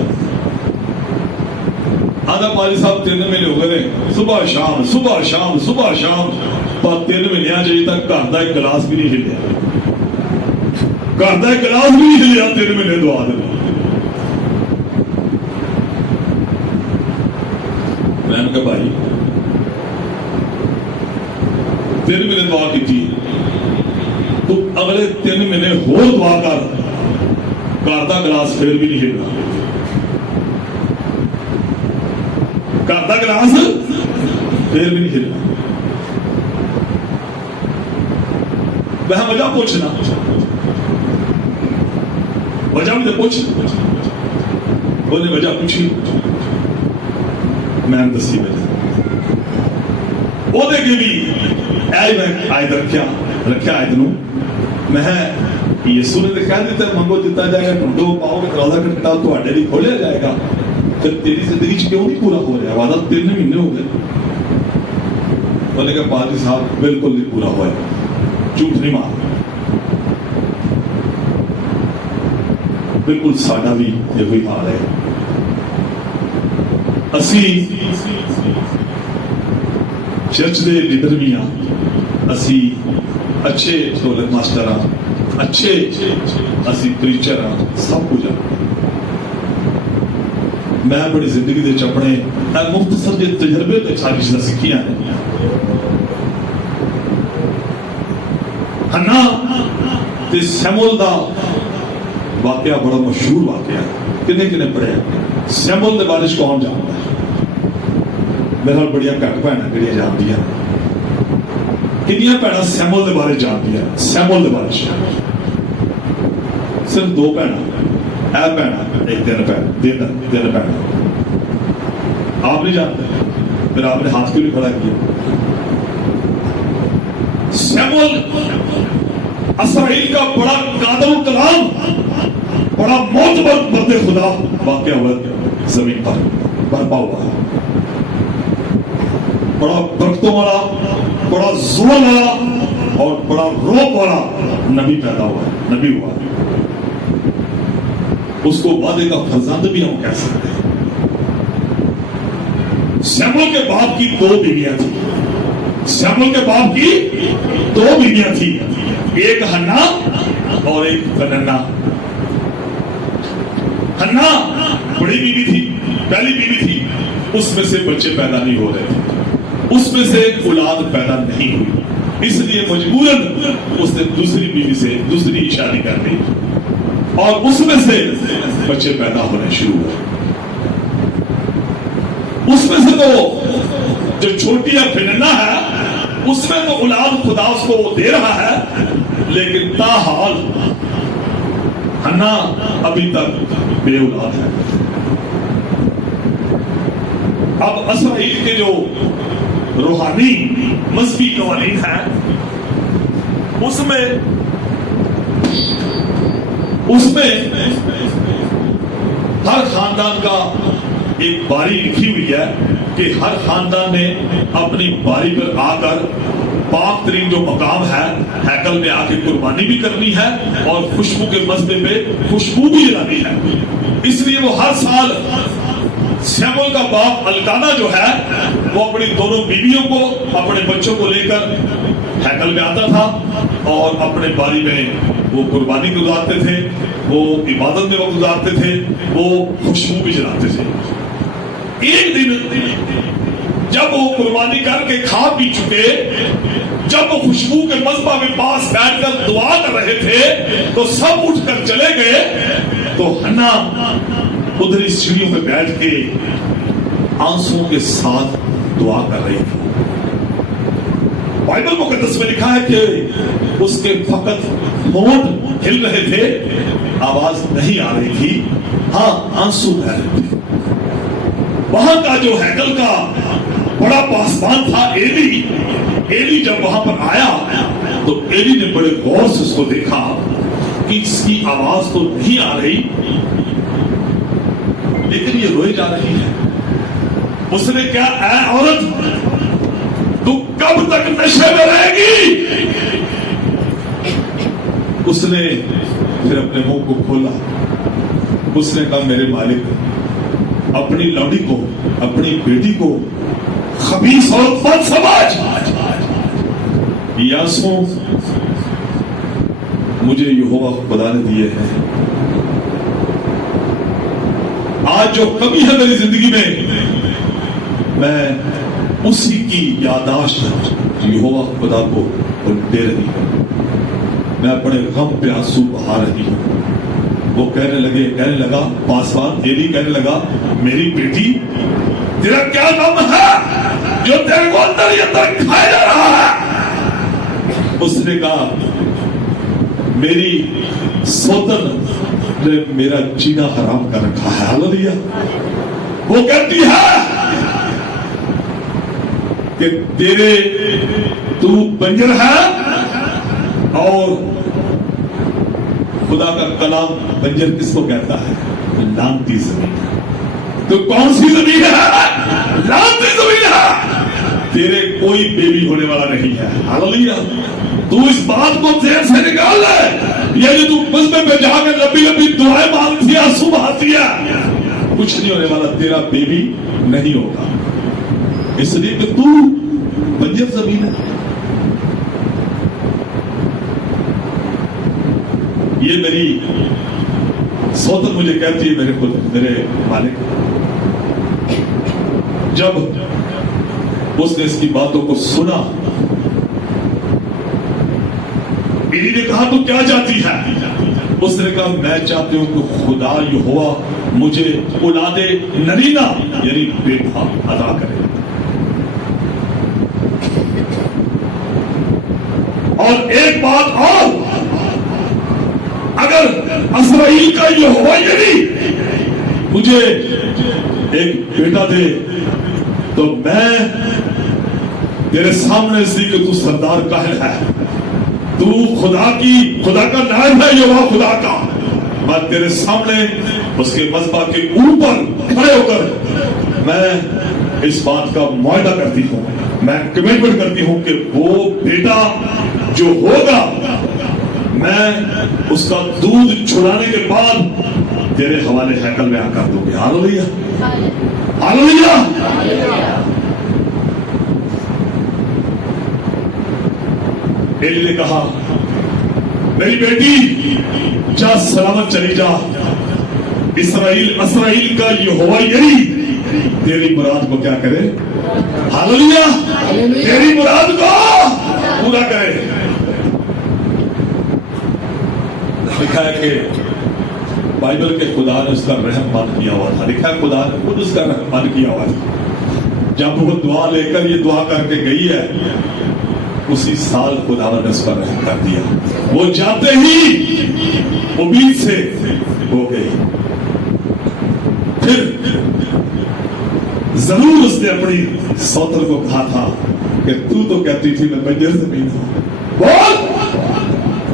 آدھا پاجی صاحب 3 مہینے ہو گئے نے صبح شام صبح شام صبح شام پر 3 مہینے جی تک گھر کا ایک گلاس بھی نہیں ہلیا. گھر کا ایک گلاس بھی نہیں ہلیا 3 مہینے دعا دے. میں نے کہا بھائی 3 مہینے دعا کی تو اگلے 3 مہینے ہور دعا کر گھر کا گلاس پھر بھی نہیں ہلنا. گھر کا گلاس پھر بھی نہیں ہلنا. میں وجہ پوچھنا وجہ مجھے پوچھ انہیں وجہ پوچھی میں دسی وجہ وہ دے کے بھی میں آیت رکھیا آیت نو میں یسوع نے کہہ دیتا منگو دیتا جائے گا ڈھونڈو پاؤ گے دروازہ کھٹکھٹاؤ تو تہاڈے لیے کھولیا جائے گا. پھر تیری زندگی چ کیوں نہیں پورا ہو رہا؟ وعدہ 3 مہینے ہو گئے. انہوں نے کہا پادری صاحب بالکل نہیں پورا ہوا ہے. جھوٹ نہیں مار. بالکل ساڈا بھی یہ حال ہے. اسی چرچ دے لیڈر بھی ہاں. اسی اچھے ڈھولک ماسٹر ہاں. اچھے اسی پریچر ہاں. سب کچھ ہاں. میں بڑی زندگی دے چپڑے مختصر جے تجربے تے ساری چیزاں سیکھیاں ہیں. ہنا تے سیمول دا واقعہ بڑا مشہور واقعہ ہے. کنے کنے پڑھیا سیمول دے بارے کون جانتا ہے؟ میرا بڑیا گھٹ بھੈਣਾਂ کہڑیاں جانਦੀਆਂ کنیاں بھੈਣਾਂ سیمول دے بارے جانਦੀਆਂ؟ سیمول دے بارے صرف 2 بھੈਣਾਂ. اے بھੈਣਾਂ ایک دن بھੈਣਾਂ. آپ نہیں جانتے پھر آپ نے ہاتھ کیوں نہیں کھڑا کیا؟ سیمول اسرائیل کا بڑا قادر و کلام بڑا معتبر مرد خدا واقع ہوا زمین پر برپا ہوا ہے. بڑا برکتوں والا بڑا زور والا اور بڑا روپ والا نبی پیدا ہوا ہے. نبی ہوا ہے. اس کو وعدے کا فرزند بھی ہم کہہ سکتے ہیں. سیمول کے باپ کی 2 بیویاں تھیں. سیمول کے باپ کی 2 بیویاں تھیں. ایک ہنا اور ایک پننا. ہنا بڑی بیوی تھی, پہلی بیوی تھی. اس میں سے بچے پیدا نہیں ہو رہے تھے. اس میں سے اولاد پیدا نہیں ہوئی. اس لیے مجبوراً اس نے دوسری بیوی سے دوسری شادی کر دی اور اس میں سے بچے پیدا ہونے شروع ہوئے. اس میں سے تو جو چھوٹی پھننا ہے اس میں تو اولاد خدا اس کو دے رہا ہے, لیکن تاحال ہنا ابھی تک بے اولاد ہے. اب اسرائیل کے جو روحانی مذہبی قوانین ہیں اس میں ہر خاندان کا ایک باری لکھی ہوئی ہے کہ ہر خاندان نے اپنی باری پر آ کر پاک ترین جو مقام ہے ہیکل میں آ کے قربانی بھی کرنی ہے اور خوشبو کے مذبے پہ خوشبو بھی جلانی ہے. اس لیے وہ ہر سال سیمول کا باپ الکانا جو ہے وہ اپنی دونوں بیویوں کو اپنے بچوں کو لے کر ہیکل میں آتا تھا اور اپنے باری میں وہ قربانی گزارتے تھے, وہ عبادت میں وقت گزارتے تھے, وہ خوشبو بھی جلاتے تھے. ایک دن جب وہ قربانی کر کے کھا پی چکے, جب وہ خوشبو کے مذبح کے پاس بیٹھ کر دعا کر رہے تھے تو سب اٹھ کر چلے گئے. تو ہنا ادھر سیڑھیوں پہ بیٹھ کے آنسوں کے ساتھ دعا کر رہی تھی. بائبل مقدس میں لکھا ہے کہ اس کے فقط ہونٹ ہل رہے تھے, آواز نہیں آ رہی تھی, ہاں آنسو بہ رہے تھے. وہاں کا جو ہیکل کا بڑا پاسبان تھا ایلی جب وہاں پر آیا تو ایلی نے بڑے غور سے اس کو دیکھا کہ اس کی آواز تو نہیں آ رہی, لیکن یہ روئی جا رہی ہے. اس نے کیا اے عورت تو کب تک نشے میں رہے گی؟ اس نے پھر اپنے منہ کو کھولا. اس نے کہا میرے مالک اپنی لوڈی کو اپنی بیٹی کو خبیث اور بد سمجھ. یاسو مجھے یہوہ خدا نے دیے ہیں. آج جو کمی ہے میری زندگی میں اسی کی یاداشت یہوہ خدا کو دے رہی ہوں. میں اپنے غم پہ آنسو بہا رہی ہوں. وہ کہنے لگا پاسبان ایلی کہنے لگا میری بیٹی تیرا کیا نام ہے جو تیرے کو اندر ہی اندر کھایا جا رہا ہے؟ اس نے کہا میری سوتن نے میرا جینا حرام کر رکھا ہے. ہاللیلویا. وہ کہتی ہے کہ تیرے تو بنجر ہے اور خدا کا کلام بنجر کس کو کہتا ہے؟ لانتی زمین. تو کون سی زمین ہے؟ لانتی زمین ہے. تیرے کوئی بیبی ہونے والا نہیں ہے. ہاللیلویا. تو اس بات کو ذہن سے نکال لے. یہ جو تو مذہب میں جا کے لمبی لمبی دعائیں مانگتی ہے آنسو بہاتی ہے کچھ نہیں ہونے والا. تیرا بیبی نہیں ہوگا اس لیے کہ تو بنجر زمین ہے. یہ میری سوتن مجھے کہتی ہے میرے مالک. جب اس نے اس کی باتوں کو سنا بیوی نے کہا تو کیا چاہتی ہے؟ اس نے کہا میں چاہتی ہوں کہ خدا یہوہ مجھے اولاد نرینہ یعنی بیٹا عطا کرے. اور ایک بات اور اگر اسرائیل کا یہوہ یعنی مجھے ایک بیٹا دے تو میں تیرے سامنے سی کہ تو سردار کاہل ہے تو خدا کا نائب ہے یہوہ خدا کا. میں تیرے سامنے اس کے مذبح کے اوپر کھڑے ہو کر میں اس بات کا معاہدہ کرتی ہوں. میں کمٹمنٹ کرتی ہوں کہ وہ بیٹا جو ہوگا میں اس کا دودھ چھڑانے کے بعد تیرے حوالے ہیکل میں آ کر دوں گی. ہاللیلویا. ہاللیلویا. ایلی نے کہا میری بیٹی جا سلامت چلی جا. اسرائیل کا یہوہ یری تیری مراد کو کیا کرے؟ ہاللیلویا. تیری مراد کو پورا کرے. لکھا ہے کہ بائبل کے خدا نے اس کا رحم بند کیا ہوا تھا. لکھا ہے خدا نے خود اس کا رحم بند کیا ہوا تھا. جب وہ دعا لے کر یہ دعا کر کے گئی ہے اسی سال خدا نے اس پر رحم کر دیا. وہ جاتے ہی امید سے ہو گئی. پھر ضرور اس نے اپنی سوتر کو کہا تھا کہ تو کہتی تھی میں بنجر زمین ہوں. بول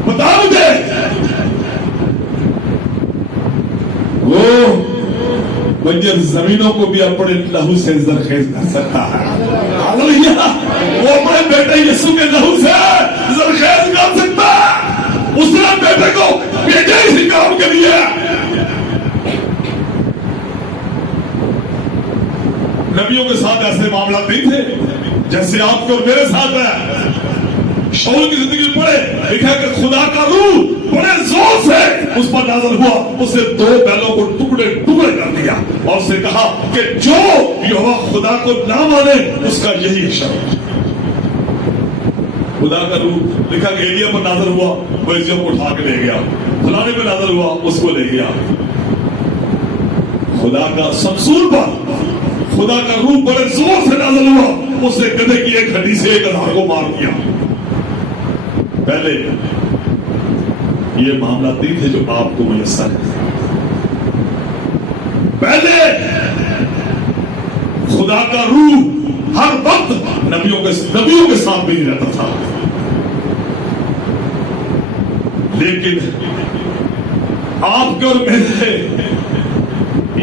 بتا مجھے وہ بنجر زمینوں کو بھی اپنے لہو سے زرخیز کر سکتا ہے. وہ اپنے بیٹے یسوع کے لہو سے زرخیز کر سکتا ہے. اس نے بیٹے کو بھیجا اسی کام کے لیے. نبیوں کے ساتھ ایسے معاملات نہیں تھے جیسے آپ کے اور میرے ساتھ ہے. شاؤل کی زندگی میں پڑھے لکھا کہ خدا کا روح بڑے زور سے اس پر نازل ہوا. اس نے 2 بیلوں کو ٹکڑے ٹکڑے کر دیا اور اس نے کہا کہ جو یہوہ خدا کو نہ مانے اس کا یہی شر. خدا کا روح لکھا کہ ایلیا پر نازل ہوا وہ ایلیاہ کو اٹھا کے لے گیا. فلانے پہ نازل ہوا اس کو لے گیا. خدا کا سمسور پر خدا کا روح بڑے زور سے نازل ہوا. اس نے گدھے کی ایک ہڈی سے 1000 کو مار دیا. پہلے یہ معاملات نہیں تھے جو آپ کو میسر ہے. پہلے خدا کا روح ہر وقت نبیوں کے ساتھ بھی نہیں رہتا تھا. لیکن آپ کے اور میرے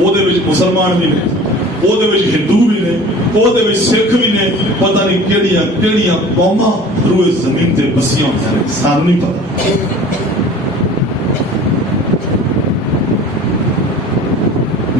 ਉਹਦੇ ਵਿੱਚ ਮੁਸਲਮਾਨ ਵੀ ਨੇ, ਉਹਦੇ ਵਿੱਚ ਹਿੰਦੂ ਵੀ ਨੇ, ਉਹਦੇ ਵਿੱਚ ਸਿੱਖ ਵੀ ਨੇ, ਪਤਾ ਨਹੀਂ ਕਿਹੜੀਆਂ ਕਿਹੜੀਆਂ ਕੌਮਾਂ ਰੂਏ ਜ਼ਮੀਨ ਤੇ ਬਸੀਆਂ ਹੋਈਆਂ ਨੇ, ਸਾਨੂੰ ਨਹੀਂ ਪਤਾ।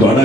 ਤੁਹਾਡਾ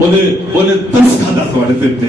ਉਹਨੇ ਤਰਸ ਖਾਦਾ ਤੁਹਾਡੇ ਤੇ।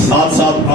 7-7,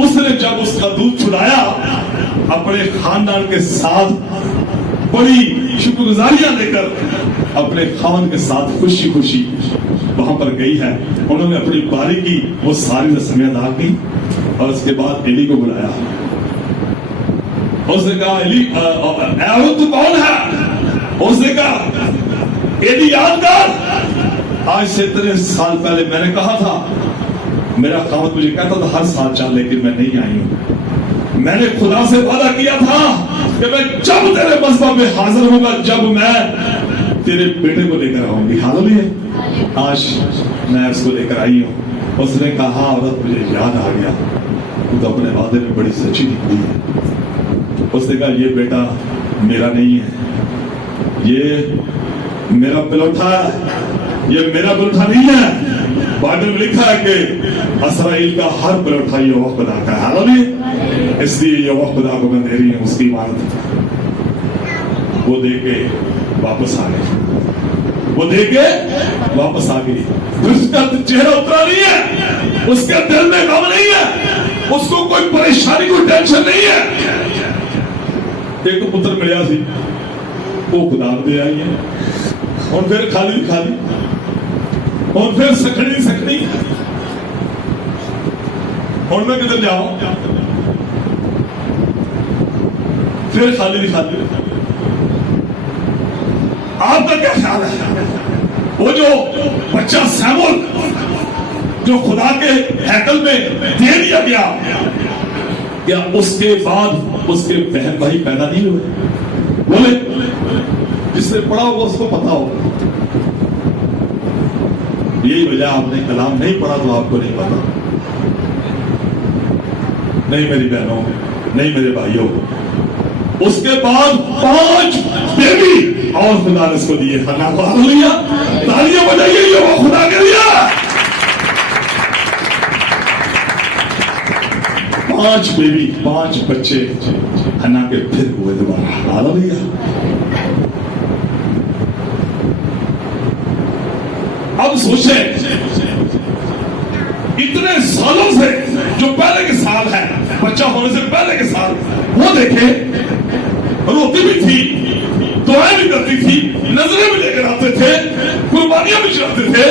اس نے جب اس کا دودھ چھڑایا اپنے خاندان کے ساتھ بڑی شکر گزاریاں دے کر اپنے خاوند کے ساتھ خوشی خوشی وہاں پر گئی ہے. انہوں نے اپنی باری کی, وہ ساری رسمیں ادا کی اور اس کے بعد ایلی کو بلایا. اس نے کہا ایلی تو کون ہے؟ اس نے کہا ایلی یاد کر, آج سے 3 سال پہلے میں نے کہا تھا, میرا خاوند مجھے کہتا تھا ہر سال چل لیکن میں نہیں آئی ہوں. میں نے خدا سے وعدہ کیا تھا کہ میں جب تیرے مذہب میں حاضر ہوں گا, جب میں تیرے بیٹے کو لے کر آؤں گی. ہاللیلویہ. آج میں اس کو لے کر آئی ہوں. اس نے کہا عورت مجھے یاد آ گیا, تو اپنے وعدے میں بڑی سچی نکلی ہے. اس نے کہا یہ بیٹا میرا نہیں ہے, یہ میرا پلوٹھا ہے, یہ میرا پلوٹھا نہیں ہے. بائبل میں لکھا ہے کہ اسرائیل کا ہر پلوٹھا یہوہ خدا کا ہے. ہاللیلویہ. اس لیے یہوہ خدا کو میں دے رہی ہوں اس کی عبادت. وہ دے کے واپس آ گئی, وہ دے کے واپس آ گئی. اس کا چہرہ اترا نہیں ہے, اس کے دل میں غم نہیں ہے, اس کو کوئی پریشانی کوئی ٹینشن نہیں ہے. ایک تو پتر ملیا سی, وہ خدا کو دے آئی ہے, اور پھر خالی خالی, اور پھر سکھنی سکھنی, اور میں کدھر جاؤں, پھر خالی خالی. آپ کا کیا خیال ہے وہ جو بچہ سیمول جو خدا کے ہیکل میں دے دیا گیا, کیا اس کے بعد اس کے بہن بھائی پیدا نہیں ہوئے؟ بولے, جس نے پڑھا ہوگا اس کو پتا ہوگا. یہی وجہ آپ نے کلام نہیں پڑھا تو آپ کو نہیں پتا. نہیں میری بہنوں, نہیں میرے بھائیوں, اس کے بعد 5 بیبی اور خدا نے اس کو دیے. ہاللیلویہ. تالیاں بجائیے, یہ وہ خدا کے دیا. 5 بیبی, 5 بچے ہنا کے پھر ہوئے دوبارہ. ہاللیلویہ. اب سوچیں اتنے سالوں سے جو پہلے کے سال ہے, بچہ ہونے سے پہلے کے سال, وہ دیکھیں روتی بھی تھی, دعائیں بھی کرتی تھی, نظریں بھی لے کر آتے تھے, قربانیاں بھی چڑھاتے تھے,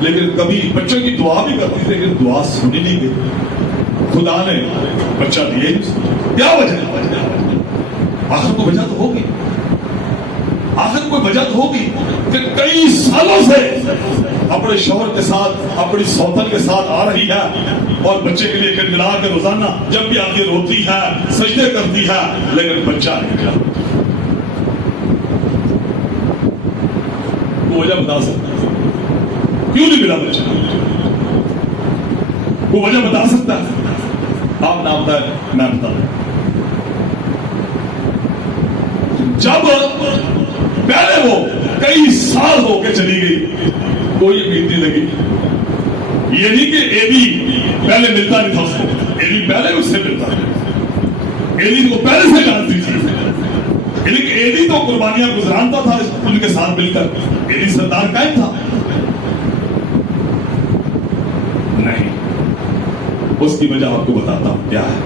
لیکن کبھی بچوں کی دعا بھی کرتی تھی لیکن دعا سنی نہیں گئی. خدا نے بچہ دیے. کیا وجہ ہے؟ آخر کو وجہ تو ہوگی, آخر کوئی وجہ تو ہوگی کہ کئی سالوں سے اپنے شوہر کے ساتھ, اپنی سوتن کے ساتھ آ رہی ہے, اور بچے کے لیے گڑگڑا کے روزانہ جب بھی آتی روتی ہے, سجدے کرتی ہے, لیکن بچہ نہیں ملا. وہ وجہ بتا سکتا ہے کیوں نہیں ملا بچہ؟ وہ وجہ بتا سکتا ہے؟ آپ نہ بتائیں, میں بتا دوں. جب پہلے وہ کئی سال ہو کے چلی گئی, کوئی امید نہیں لگی. یہ نہیں کہ ایلی پہلے ملتا نہیں تھا اس کو, ایلی پہلے اس سے ملتا تھا, ایلی کو پہلے سے جانتی تھی, لیکن ایلی تو قربانیاں گزرانتا تھا ان کے ساتھ مل کر. ایلی سردار قائم تھا نہیں. اس کی وجہ آپ کو بتاتا ہوں کیا ہے.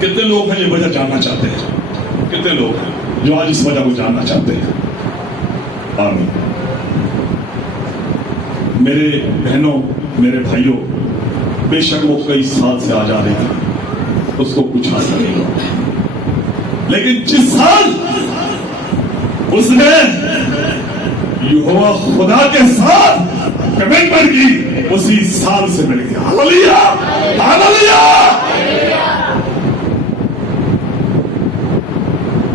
کتنے لوگ ہیں یہ وجہ جاننا چاہتے ہیں؟ کتنے لوگ ہیں جو آج اس وجہ کو جاننا چاہتے ہیں؟ آمین. میرے بہنوں, میرے بھائیوں, بے شک وہ کئی سال سے آ جا رہی تھی, اس کو کچھ حاصل نہیں ہوا, لیکن جس سال اس نے یہوہ خدا کے ساتھ کمٹمنٹ کی, اسی سال سے مل گیا. ہاللیلویہ. ہاللیلویہ.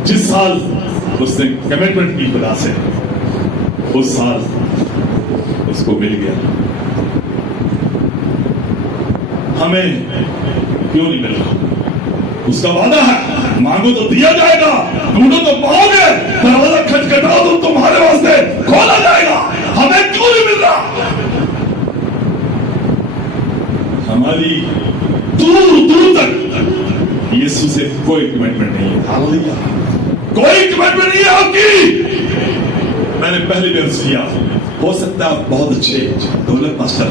جس سال اس نے کمٹمنٹ کی خدا سے, اس سال اس کو مل گیا. ہمیں کیوں نہیں مل رہا؟ اس کا وعدہ ہے, مانگو تو دیا جائے گا, ڈھونڈو تو پاؤ گے, دروازہ کھٹکھٹاؤ تو تمہارے واسطے کھولا جائے گا. ہمیں کیوں نہیں مل رہا؟ ہماری دور دور تک یسوع سے کوئی کمٹمنٹ نہیں ہے. ہاللیلویہ. کوئی کمٹمنٹ نہیں ہے آپ کی. میں نے پہلے بھی عرض کیا, ہو سکتا ہے بہت اچھے ڈھولک ماسٹر,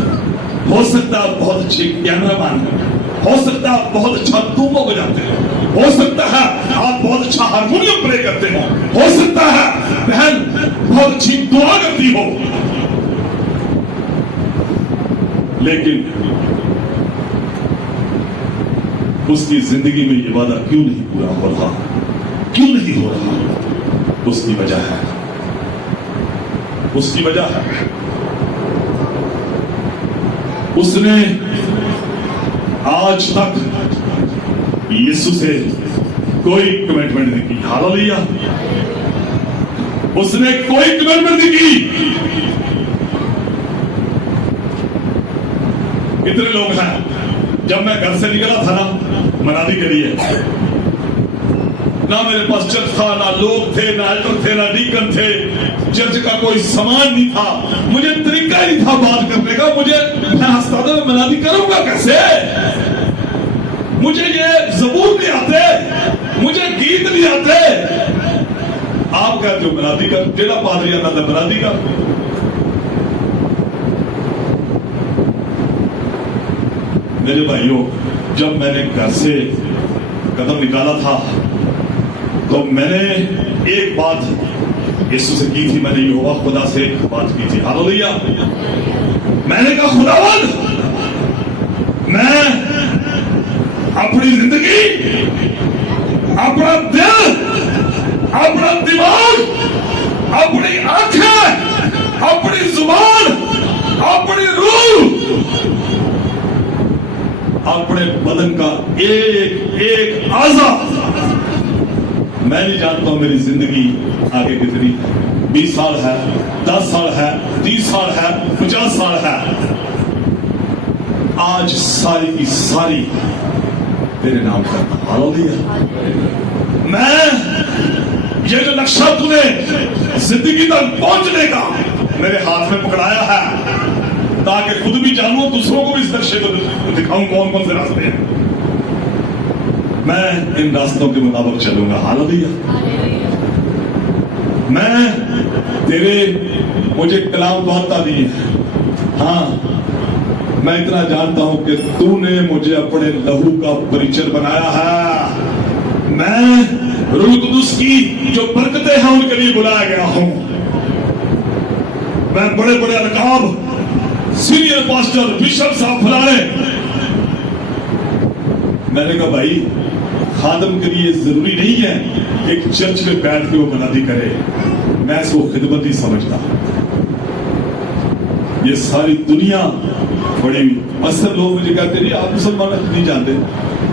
ہو سکتا ہے بہت اچھے کیمرہ مین ہیں، ہو سکتا ہے آپ بہت اچھا ٹوبا بجاتے ہیں، ہو سکتا ہے آپ بہت اچھا ہارمونیم پلے کرتے ہو سکتا ہے بہن بہت اچھی دعا کرتی ہو، لیکن اس کی زندگی میں یہ وعدہ کیوں نہیں پورا ہو رہا؟ کیوں نہیں ہو رہا؟ اس کی وجہ ہے، اس کی وجہ ہے اس نے آج تک یسوع سے کوئی کمٹمنٹ نہیں کی۔ ہاللیلویا، اس نے کوئی کمٹمنٹ نہیں کی۔ کتنے لوگ ہیں جب میں گھر سے نکلا تھا نا منادی کے لیے، نہ میرے پاس چرچ تھا، نہ لوگ تھے، نہ ایلڈر تھے، نہ ڈیکن تھے، چرچ کا کوئی سامان نہیں تھا، مجھے طریقہ نہیں تھا بات کرنے کا، میں ہنستا تھا میں منادی کروں گا کیسے؟ مجھے یہ زبور نہیں آتے، مجھے گیت نہیں آتے۔ آپ کہتے ہو منادی کر، جیڑا پادری آتا تھا منادی کر۔ میرے بھائیوں، جب میں نے گھر سے قدم نکالا تھا تو میں نے ایک بات یسوع سے کی تھی، میں نے یہوہ خدا سے ایک بات کی تھی۔ ہاللیلویا، میں نے کہا خداوند، میں اپنی زندگی، اپنا دل، اپنا دماغ، اپنی آنکھیں، اپنی زبان، اپنی روح، اپنے بدن کا ایک ایک اعضا، میں نہیں جانتا ہوں میری زندگی آگے کتنی ہے، 20 سال ہے، 10 سال ہے، 30 سال ہے، 50 سال ہے، آج ساری کی ساری تیرے نام کرتا۔ ہاللیلویا، میں یہ جو نقشہ تو نے زندگی تک پہنچنے کا میرے ہاتھ میں پکڑایا ہے، تاکہ خود بھی جانوں، دوسروں کو بھی اس نقشے کو دکھاؤں کون کون سے راستے ہیں، میں ان راستوں کے مطابق چلوں گا۔ ہاللیلویا، میں تیرے، مجھے کلام تو آتا نہیں ہے، ہاں میں اتنا جانتا ہوں کہ تو نے مجھے اپنے لہو کا پریچر بنایا ہے، میں روح القدس کی جو برکتیں ہیں ان کے لیے بلایا گیا ہوں، میں بڑے بڑے القاب، سینئر پاسٹر، بشپ صاحب فلانے، میں نے کہا بھائی خادم کے لیے ضروری نہیں ہے کہ ایک چرچ میں بیٹھ کے وہ منادی کرے، میں اس کو خدمت ہی سمجھتا۔ یہ ساری دنیا بڑی اکثر لوگ مجھے کہتے ہیں آپ مسلمان نہیں جانتے،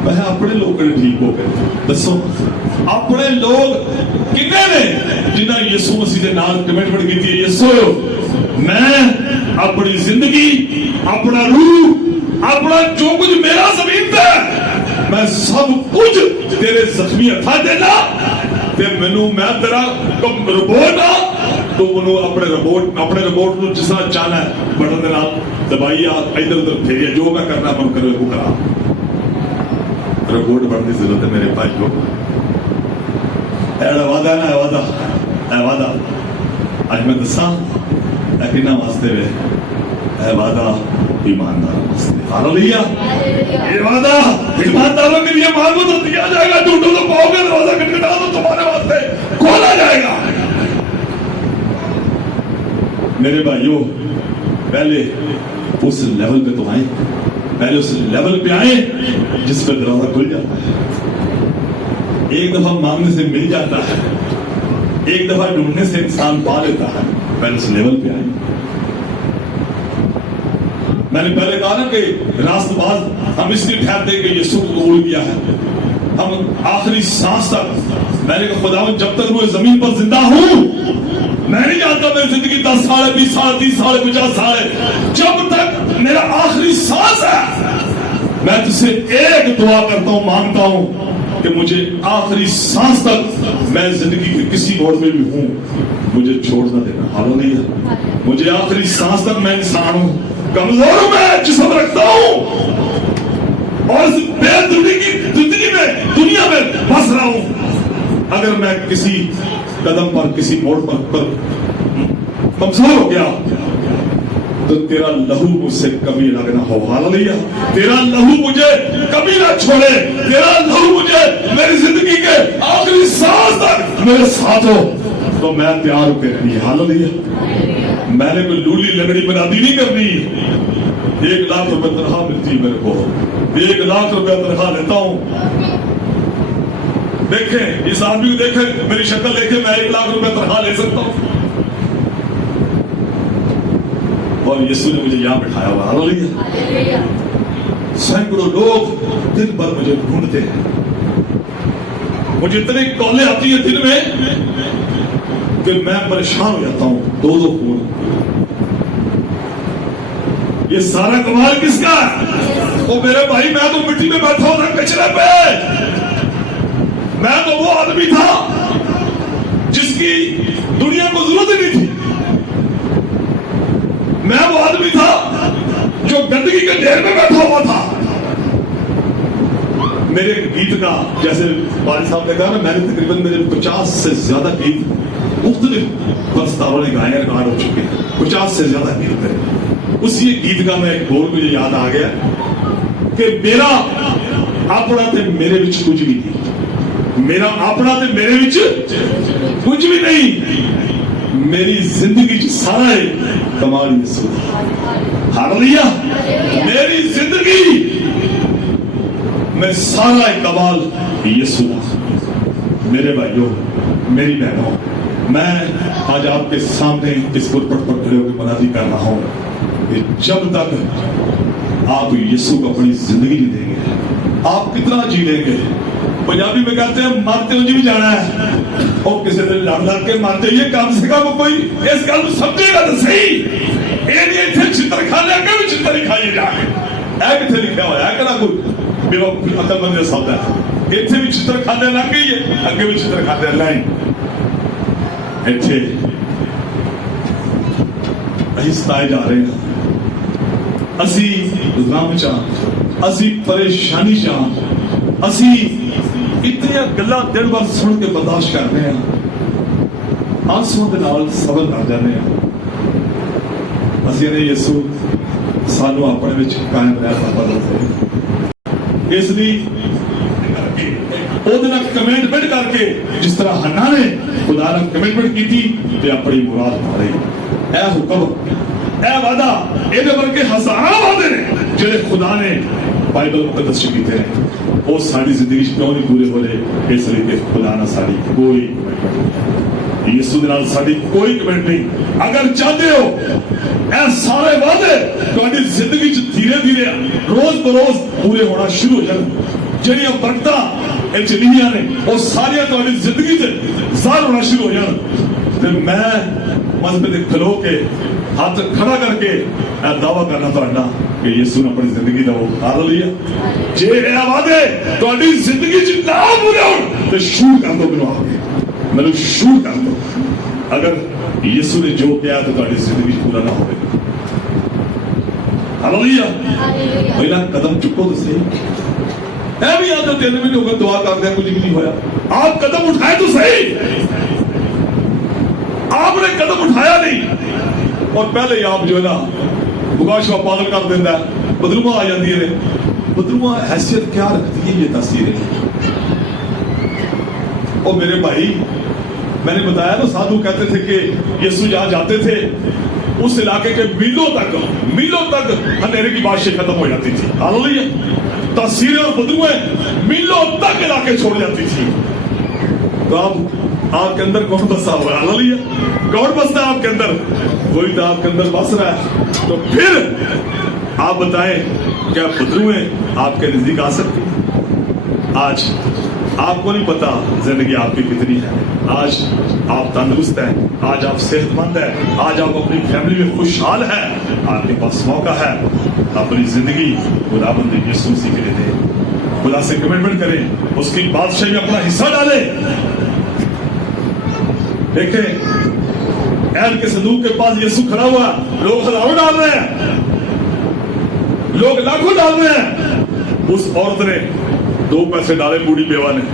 میں اپنے لوگ ٹھیک ہو گئے، دسو اپنے لوگ کتنے نے جنہاں یسوع مسیح کے نام کمٹمنٹ کی تھی، یسوع میں اپنی زندگی، اپنا روح، اپنا جو کچھ میرا زمین پہ میں سب کچھ تیرے زخمی ہتھا دینا، تے مینوں میں تیرا رپورٹ آ تو انہوں اپنے رپورٹ کو جس طرح چاہنا ہے بٹن دے نال دبائی آ، ادھر ادھر پھیریا، جو میں کرنا من کرے وہ کرا۔ رپورٹ بڑھنے کی ضرورت ہے میرے بھائیوں، ایڑا وعدہ ہے نا، وعدہ اے وعدہ اج میں دساں کنہاں واسطے وے، اے وعدہ ایماندار واسطے۔ ہاللیلویا، یہ وعدہ ایمانداروں کے لیے مانگو تو دیا جائے گا، ڈھونڈو تو پاؤ گے، دروازہ کھٹکھٹا تو تمہارے واسطے کھولا جائے گا۔ میرے بھائیوں، پہلے اس لیول پہ تو آئیں، پہلے اس لیول پہ آئیں جس پہ دروازہ کھل جاتا ہے۔ ایک دفعہ مانگنے سے مل جاتا ہے، ایک دفعہ ڈھونڈنے سے انسان پا لیتا ہے، پہلے اس لیول پہ آئیں۔ میں نے پہلے کہا نا کہ راست باز ہم اس لیے ٹھہرتے کہ یسوع کو قبول کیا ہے، ہم آخری سانس تک، میں نے کہا خداوند جب تک میں زمین پر زندہ ہوں، میں نہیں جانتا میری زندگی 10 سال ہے، 20 سال، 30 سال، 50 سال ہے، جب تک میرا آخری سانس ہے میں تجھ سے ایک دعا کرتا ہوں، مانگتا ہوں کہ مجھے آخری سانس تک میں زندگی کے کسی موڑ میں بھی ہوں مجھے چھوڑ نہ دینا۔ ہاللیلویا، مجھے آخری سانس تک، میں انسان ہوں، کمزور ہوں، میں جسم رکھتا ہوں اور اس بے زندگی میں دنیا میں پھنس رہا ہوں، اگر میں کسی قدم پر، کسی موڑ پر کمزور ہو گیا تو تیرا لہو مجھ سے کبھی الگ نہ ہو. ہاللویا. تیرا لہو مجھے کبھی نہ چھوڑے. تیرا لہو مجھے میری زندگی کے آخری سانس تک میرے ساتھ ہو تو میں تیار ہوں تیرے لیے. ہاللویا. میں نے کوئی لولی لنگڑی بنادی نہیں کرنی. 1 لاکھ روپے تنخواہ ملتی میرے کو. 1 لاکھ روپے تنخواہ لیتا ہوں. دیکھیں اس آدمی کو دیکھیں, میری شکل دیکھیں, میں 1 لاکھ روپے تنخواہ لے سکتا ہوں. اور یسوع نے مجھے یہاں بٹھایا ہوا. ہاللویا. سینکڑوں لوگ دن بھر مجھے ڈھونڈتے ہیں. مجھے اتنے کالیں آتی ہیں دن میں کہ میں پریشان ہو جاتا ہوں. 2 فون. یہ سارا کمال کس کا ہے؟ وہ میرے بھائی میں تو مٹی میں بیٹھا ہوں تھا کچرے پہ. میں تو وہ آدمی تھا جس کی دنیا کو ضرورت ہی نہیں تھی. میں وہ آدمی تھا جو گندگی کے ڈھیر میں بیٹھا ہوا تھا. میرے گیت کا جیسے والد صاحب نے کہا نا, میں نے تقریباً میرے 50 سے زیادہ گیت مختلف پرستاروں نے گائے, ریکارڈ ہو چکے ہیں. 50 سے زیادہ گیت ہے. اسی ایک گیت کا میں ایک بول مجھے یاد آ گیا کہ میرا اپنا تے میرے وچ کچھ بھی نہیں. میرا اپنا تے میرے وچ کچھ بھی نہیں. میری زندگی چ سارا ہے کمال یسوع. ہاللویا. میری زندگی میں سارا کمال یسوع. میرے بھائیوں, میری بہنوں, میں آج آپ کے سامنے اس پرپٹ پر کھڑے ہو کے منادی کر رہا ہوں کہ جب تک آپ یسوع کو اپنی زندگی نہیں دیں گے آپ کتنا جی لیں گے. پنجابی میں کہتے ہیں مرتے ہو جی بھی جانا ہے, اور کسی دن لڑ لڑ کے مرتے. یہ کم سے کم کوئی اس گل سمجھے گا تو صحیح. چتر کھانے اگے بھی چتر ہی کھائیے جا کے. کتنے لکھا ہوا ہے کہ کوئی بے وقت عقل مند شبد ہے. اتنے بھی چتر کھانے لگ گئی ہے, اگے بھی چتر کھانے لائیں. اتنے اسی ستائے جا رہے ہیں. اسی غم چاہ, اسی پریشانی چاہ, اسی اتنی گلا دن بھر سن کے برداشت کر رہے ہیں, آنسوں کے نال صبر کر جانے ہیں. اسی نے یسوع سانو اپنے وچ قائم رہنا بدل دے. اس لیے وہ کمٹمنٹ کر کے جس طرح ہنا نے خدا نے کمٹمنٹ کی تھی تے اپنی مراد پا رہی. اے حکم, اے وعدہ, یہ ورگے ہزاراں وعدے نے جڑے خدا نے بائبل مقدس چ کیتے ہیں, وہ ساری زندگی کیوں نہیں پورے ہو رہے؟ اس لیے کہ خدا نہ ساری کوئی یسوع دے نال ساری کوئی کمنٹ نہیں. اگر چاہتے ہو اے سارے وعدے تہاڈی زندگی چ دھیرے دھیرے روز بروز پورے ہونا شروع ہو جان, جڑیاں برکتاں اے چلیاں نے وہ ساری تہاڈی زندگی چ ظاہر ہونا شروع ہو جان, تے میں مسجد تے کھلو کے ہاتھ کھڑا کر کے دعویٰ کرنا تہاڈا کہ یسوع نے اپنی زندگی دا وہ ہاللویا. جے اے وعدے تہاڈی زندگی چ نہ پورے ہون تے شروع کر دو مینوں آ کے, مینوں شروع کر دو. اگر یسوع نے جو کیا تو تہاڈی زندگی پورا نہ ہوئے. ہاللویا. پہلا قدم چکو تو صحیح. اے بھی آدھے 3 مہینے ہو گئے دعا کرتے ہیں کچھ بھی نہیں ہویا. آپ قدم اٹھائے تو صحیح. آپ نے قدم اٹھایا نہیں اور پہلے ہی آپ جو ہے نا بگاشوا پاگل کر دینا ہے. بدلواں آ جاتی ہے. بدلواں حیثیت کیا رکھتی ہے یہ تاثیر ہے. اور میرے بھائی میں نے بتایا نا سادھو کہتے تھے کہ یسوع جہاں جاتے تھے اس علاقے کے میلوں تک اندھیرے کی بادشاہی ختم ہو جاتی تھی. ہاللویا. تاثیریں اور بدلویں میلوں تک علاقے چھوڑ جاتی تھی. تو آپ کے اندر کون بسا ہوا ہے؟ ہاللویا. کون بستا ہے آپ کے اندر؟ وہی تو آپ کے اندر بس رہا ہے. تو پھر آپ بتائیں کیا بدلویں آپ کے نزدیک آ سکتی؟ آج آپ کو نہیں پتا زندگی آپ کی کتنی ہے. آج آپ تندرست ہیں, آج آپ صحت مند ہیں, آج آپ اپنی فیملی میں خوشحال ہیں. آپ کے پاس موقع ہے اپنی زندگی خداوند یسوع مسیح کے لیے دیں. خدا سے کمٹمنٹ کریں, اس کی بادشاہی میں اپنا حصہ ڈالیں. دیکھیں اہل کے صندوق کے پاس یسوع کھڑا ہوا, لوگ ہزاروں ڈال رہے ہیں, لوگ لاکھوں ڈال رہے ہیں. اس عورت نے 2 پیسے ڈالے, بوڑھی بیوہ نے.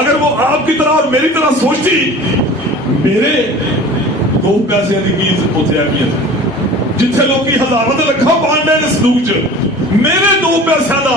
اگر وہ آپ کی طرح اور میری طرح سوچتی میرے 2 ਪੈਸਿਆਂ ਦੀ ਕੀ ਉੱਥੇ ਅਹਿਮੀਅਤ, ਜਿੱਥੇ ਲੋਕੀ ਹਜ਼ਾਰਾਂ ਤੇ ਲੱਖਾਂ ਪਾਉਂਦੇ ਨੇ ਸੰਦੂਕ 'ਚ, ਮੇਰੇ 2 ਪੈਸਿਆਂ ਦਾ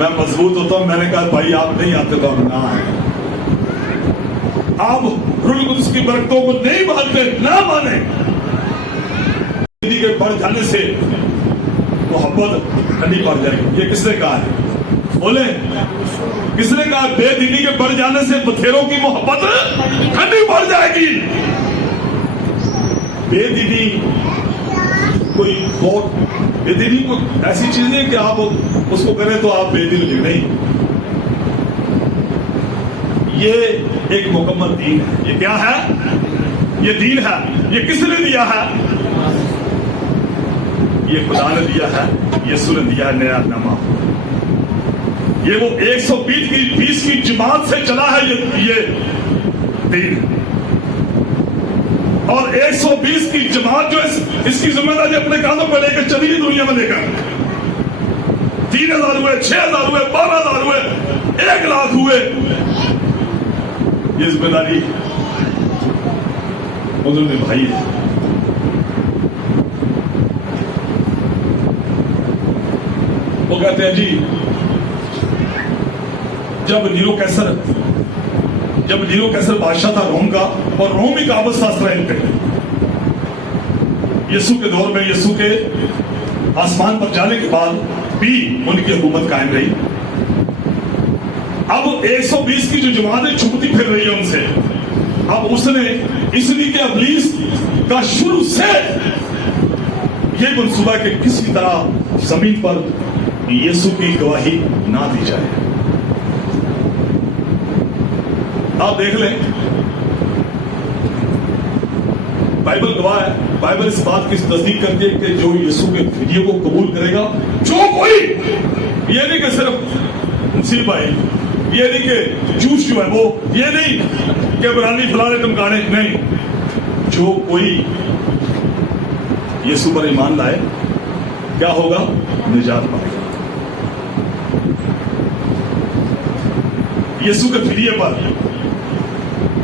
میں مضبوط ہوتا ہوں. میں نے کہا بھائی آپ نہیں آتے تو ہم نہ آئے. آپ روح القدس کی برکتوں کو نہیں مانتے, نہ مانیں. دینی کے بڑھ جانے سے محبت ٹھنڈی پڑ جائے گی. یہ کس نے کہا ہے؟ بولے کس نے کہا بے دینی کے بڑھ جانے سے بتھیروں کی محبت ٹھنڈی پڑ جائے گی؟ بے دینی کوئی بہت بے دینی کو ایسی چیز نہیں کہ آپ اس کو کریں تو آپ بے دین ہو. نہیں, یہ ایک مکمل دین ہے. یہ کیا ہے؟ یہ دین ہے. یہ کس نے دیا ہے؟ یہ خدا نے دیا ہے. یسوع نے دیا ہے نیا نامہ. یہ وہ 120 کی جماعت سے چلا ہے یہ دین. اور 120 کی جماعت جو اس کی ذمہ داری اپنے کاندھوں پہ لے کے چلی گئی دنیا میں لے کر. 3000 ہوئے, 6000 ہوئے, 12000 ہوئے, 1,00,000 ہوئے. یہ ذمہ داری انہوں نے بھائی ہے. وہ کہتے ہیں جی جب نیرو کیسر بادشاہ تھا روم کا, اور روم ہی قابض تھا اسرائیل پہ. یسوع کے دور میں یسوع کے آسمان پر جانے کے بعد بھی ان کی حکومت قائم رہی. اب 120 کی جو جماعتیں چھپتی پھر رہی ہے ان سے, اب اس نے اس لیے کہ ابلیس کا شروع سے یہ منصوبہ کہ کسی طرح زمین پر یسوع کی گواہی نہ دی جائے. آپ دیکھ لیں بائبل گواہ ہے. بائبل اس بات کی تصدیق کرتی ہے کہ جو یسوع کے فدیے کو قبول کرے گا, جو کوئی, یہ نہیں کہ صرف مسیح بھائی, یہ نہیں کہ جوش جو ہے وہ, یہ نہیں کہ برانی فلانے ٹمکانے, نہیں, جو کوئی یسوع پر ایمان لائے کیا ہوگا؟ نجات پائے گا. یسوع کے فدیے پر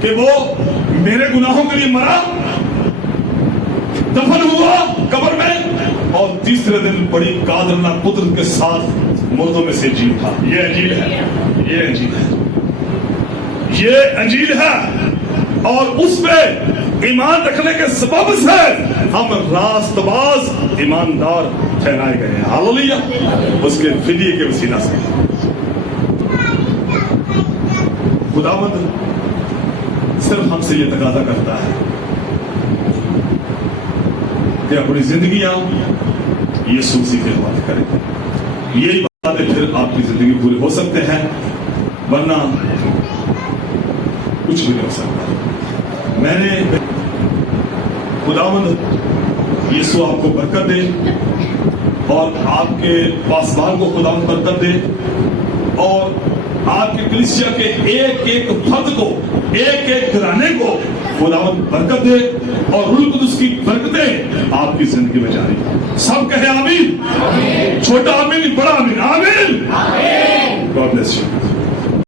کہ وہ میرے گناہوں کے لیے مرا, دفن ہوا قبر میں, اور تیسرے دن بڑی قادرانہ قدرت کے ساتھ مردوں میں سے جی اٹھا. یہ انجیل ہے, یہ انجیل ہے, یہ انجیل ہے. اور اس پہ ایمان رکھنے کے سبب سے ہم راست باز ایماندار ٹھہرائے گئے ہیں. ہاللیلویا, اس کے فدیے کے وسیلہ سے. خداوند صرف ہم سے یہ تقاضا کرتا ہے کہ اپنی زندگیاں یسوع مسیح کے حوالے کریں. یہی باتیں پھر آپ کی زندگی پوری ہو سکتے ہیں, ورنہ کچھ بھی نہیں ہو سکتا. میں نے خداوند یسوع آپ کو برکت دے, اور آپ کے پاسبان کو خداوند برکت دے, اور آپ کی کلیسیا کے ایک ایک فرد کو, ایک ایک گھرانے کو خداوند برکت دے, اور روح القدس کی برکتیں آپ کی زندگی میں جاری. سب کہے آمین. چھوٹا آمین, بڑا آمین. آمین.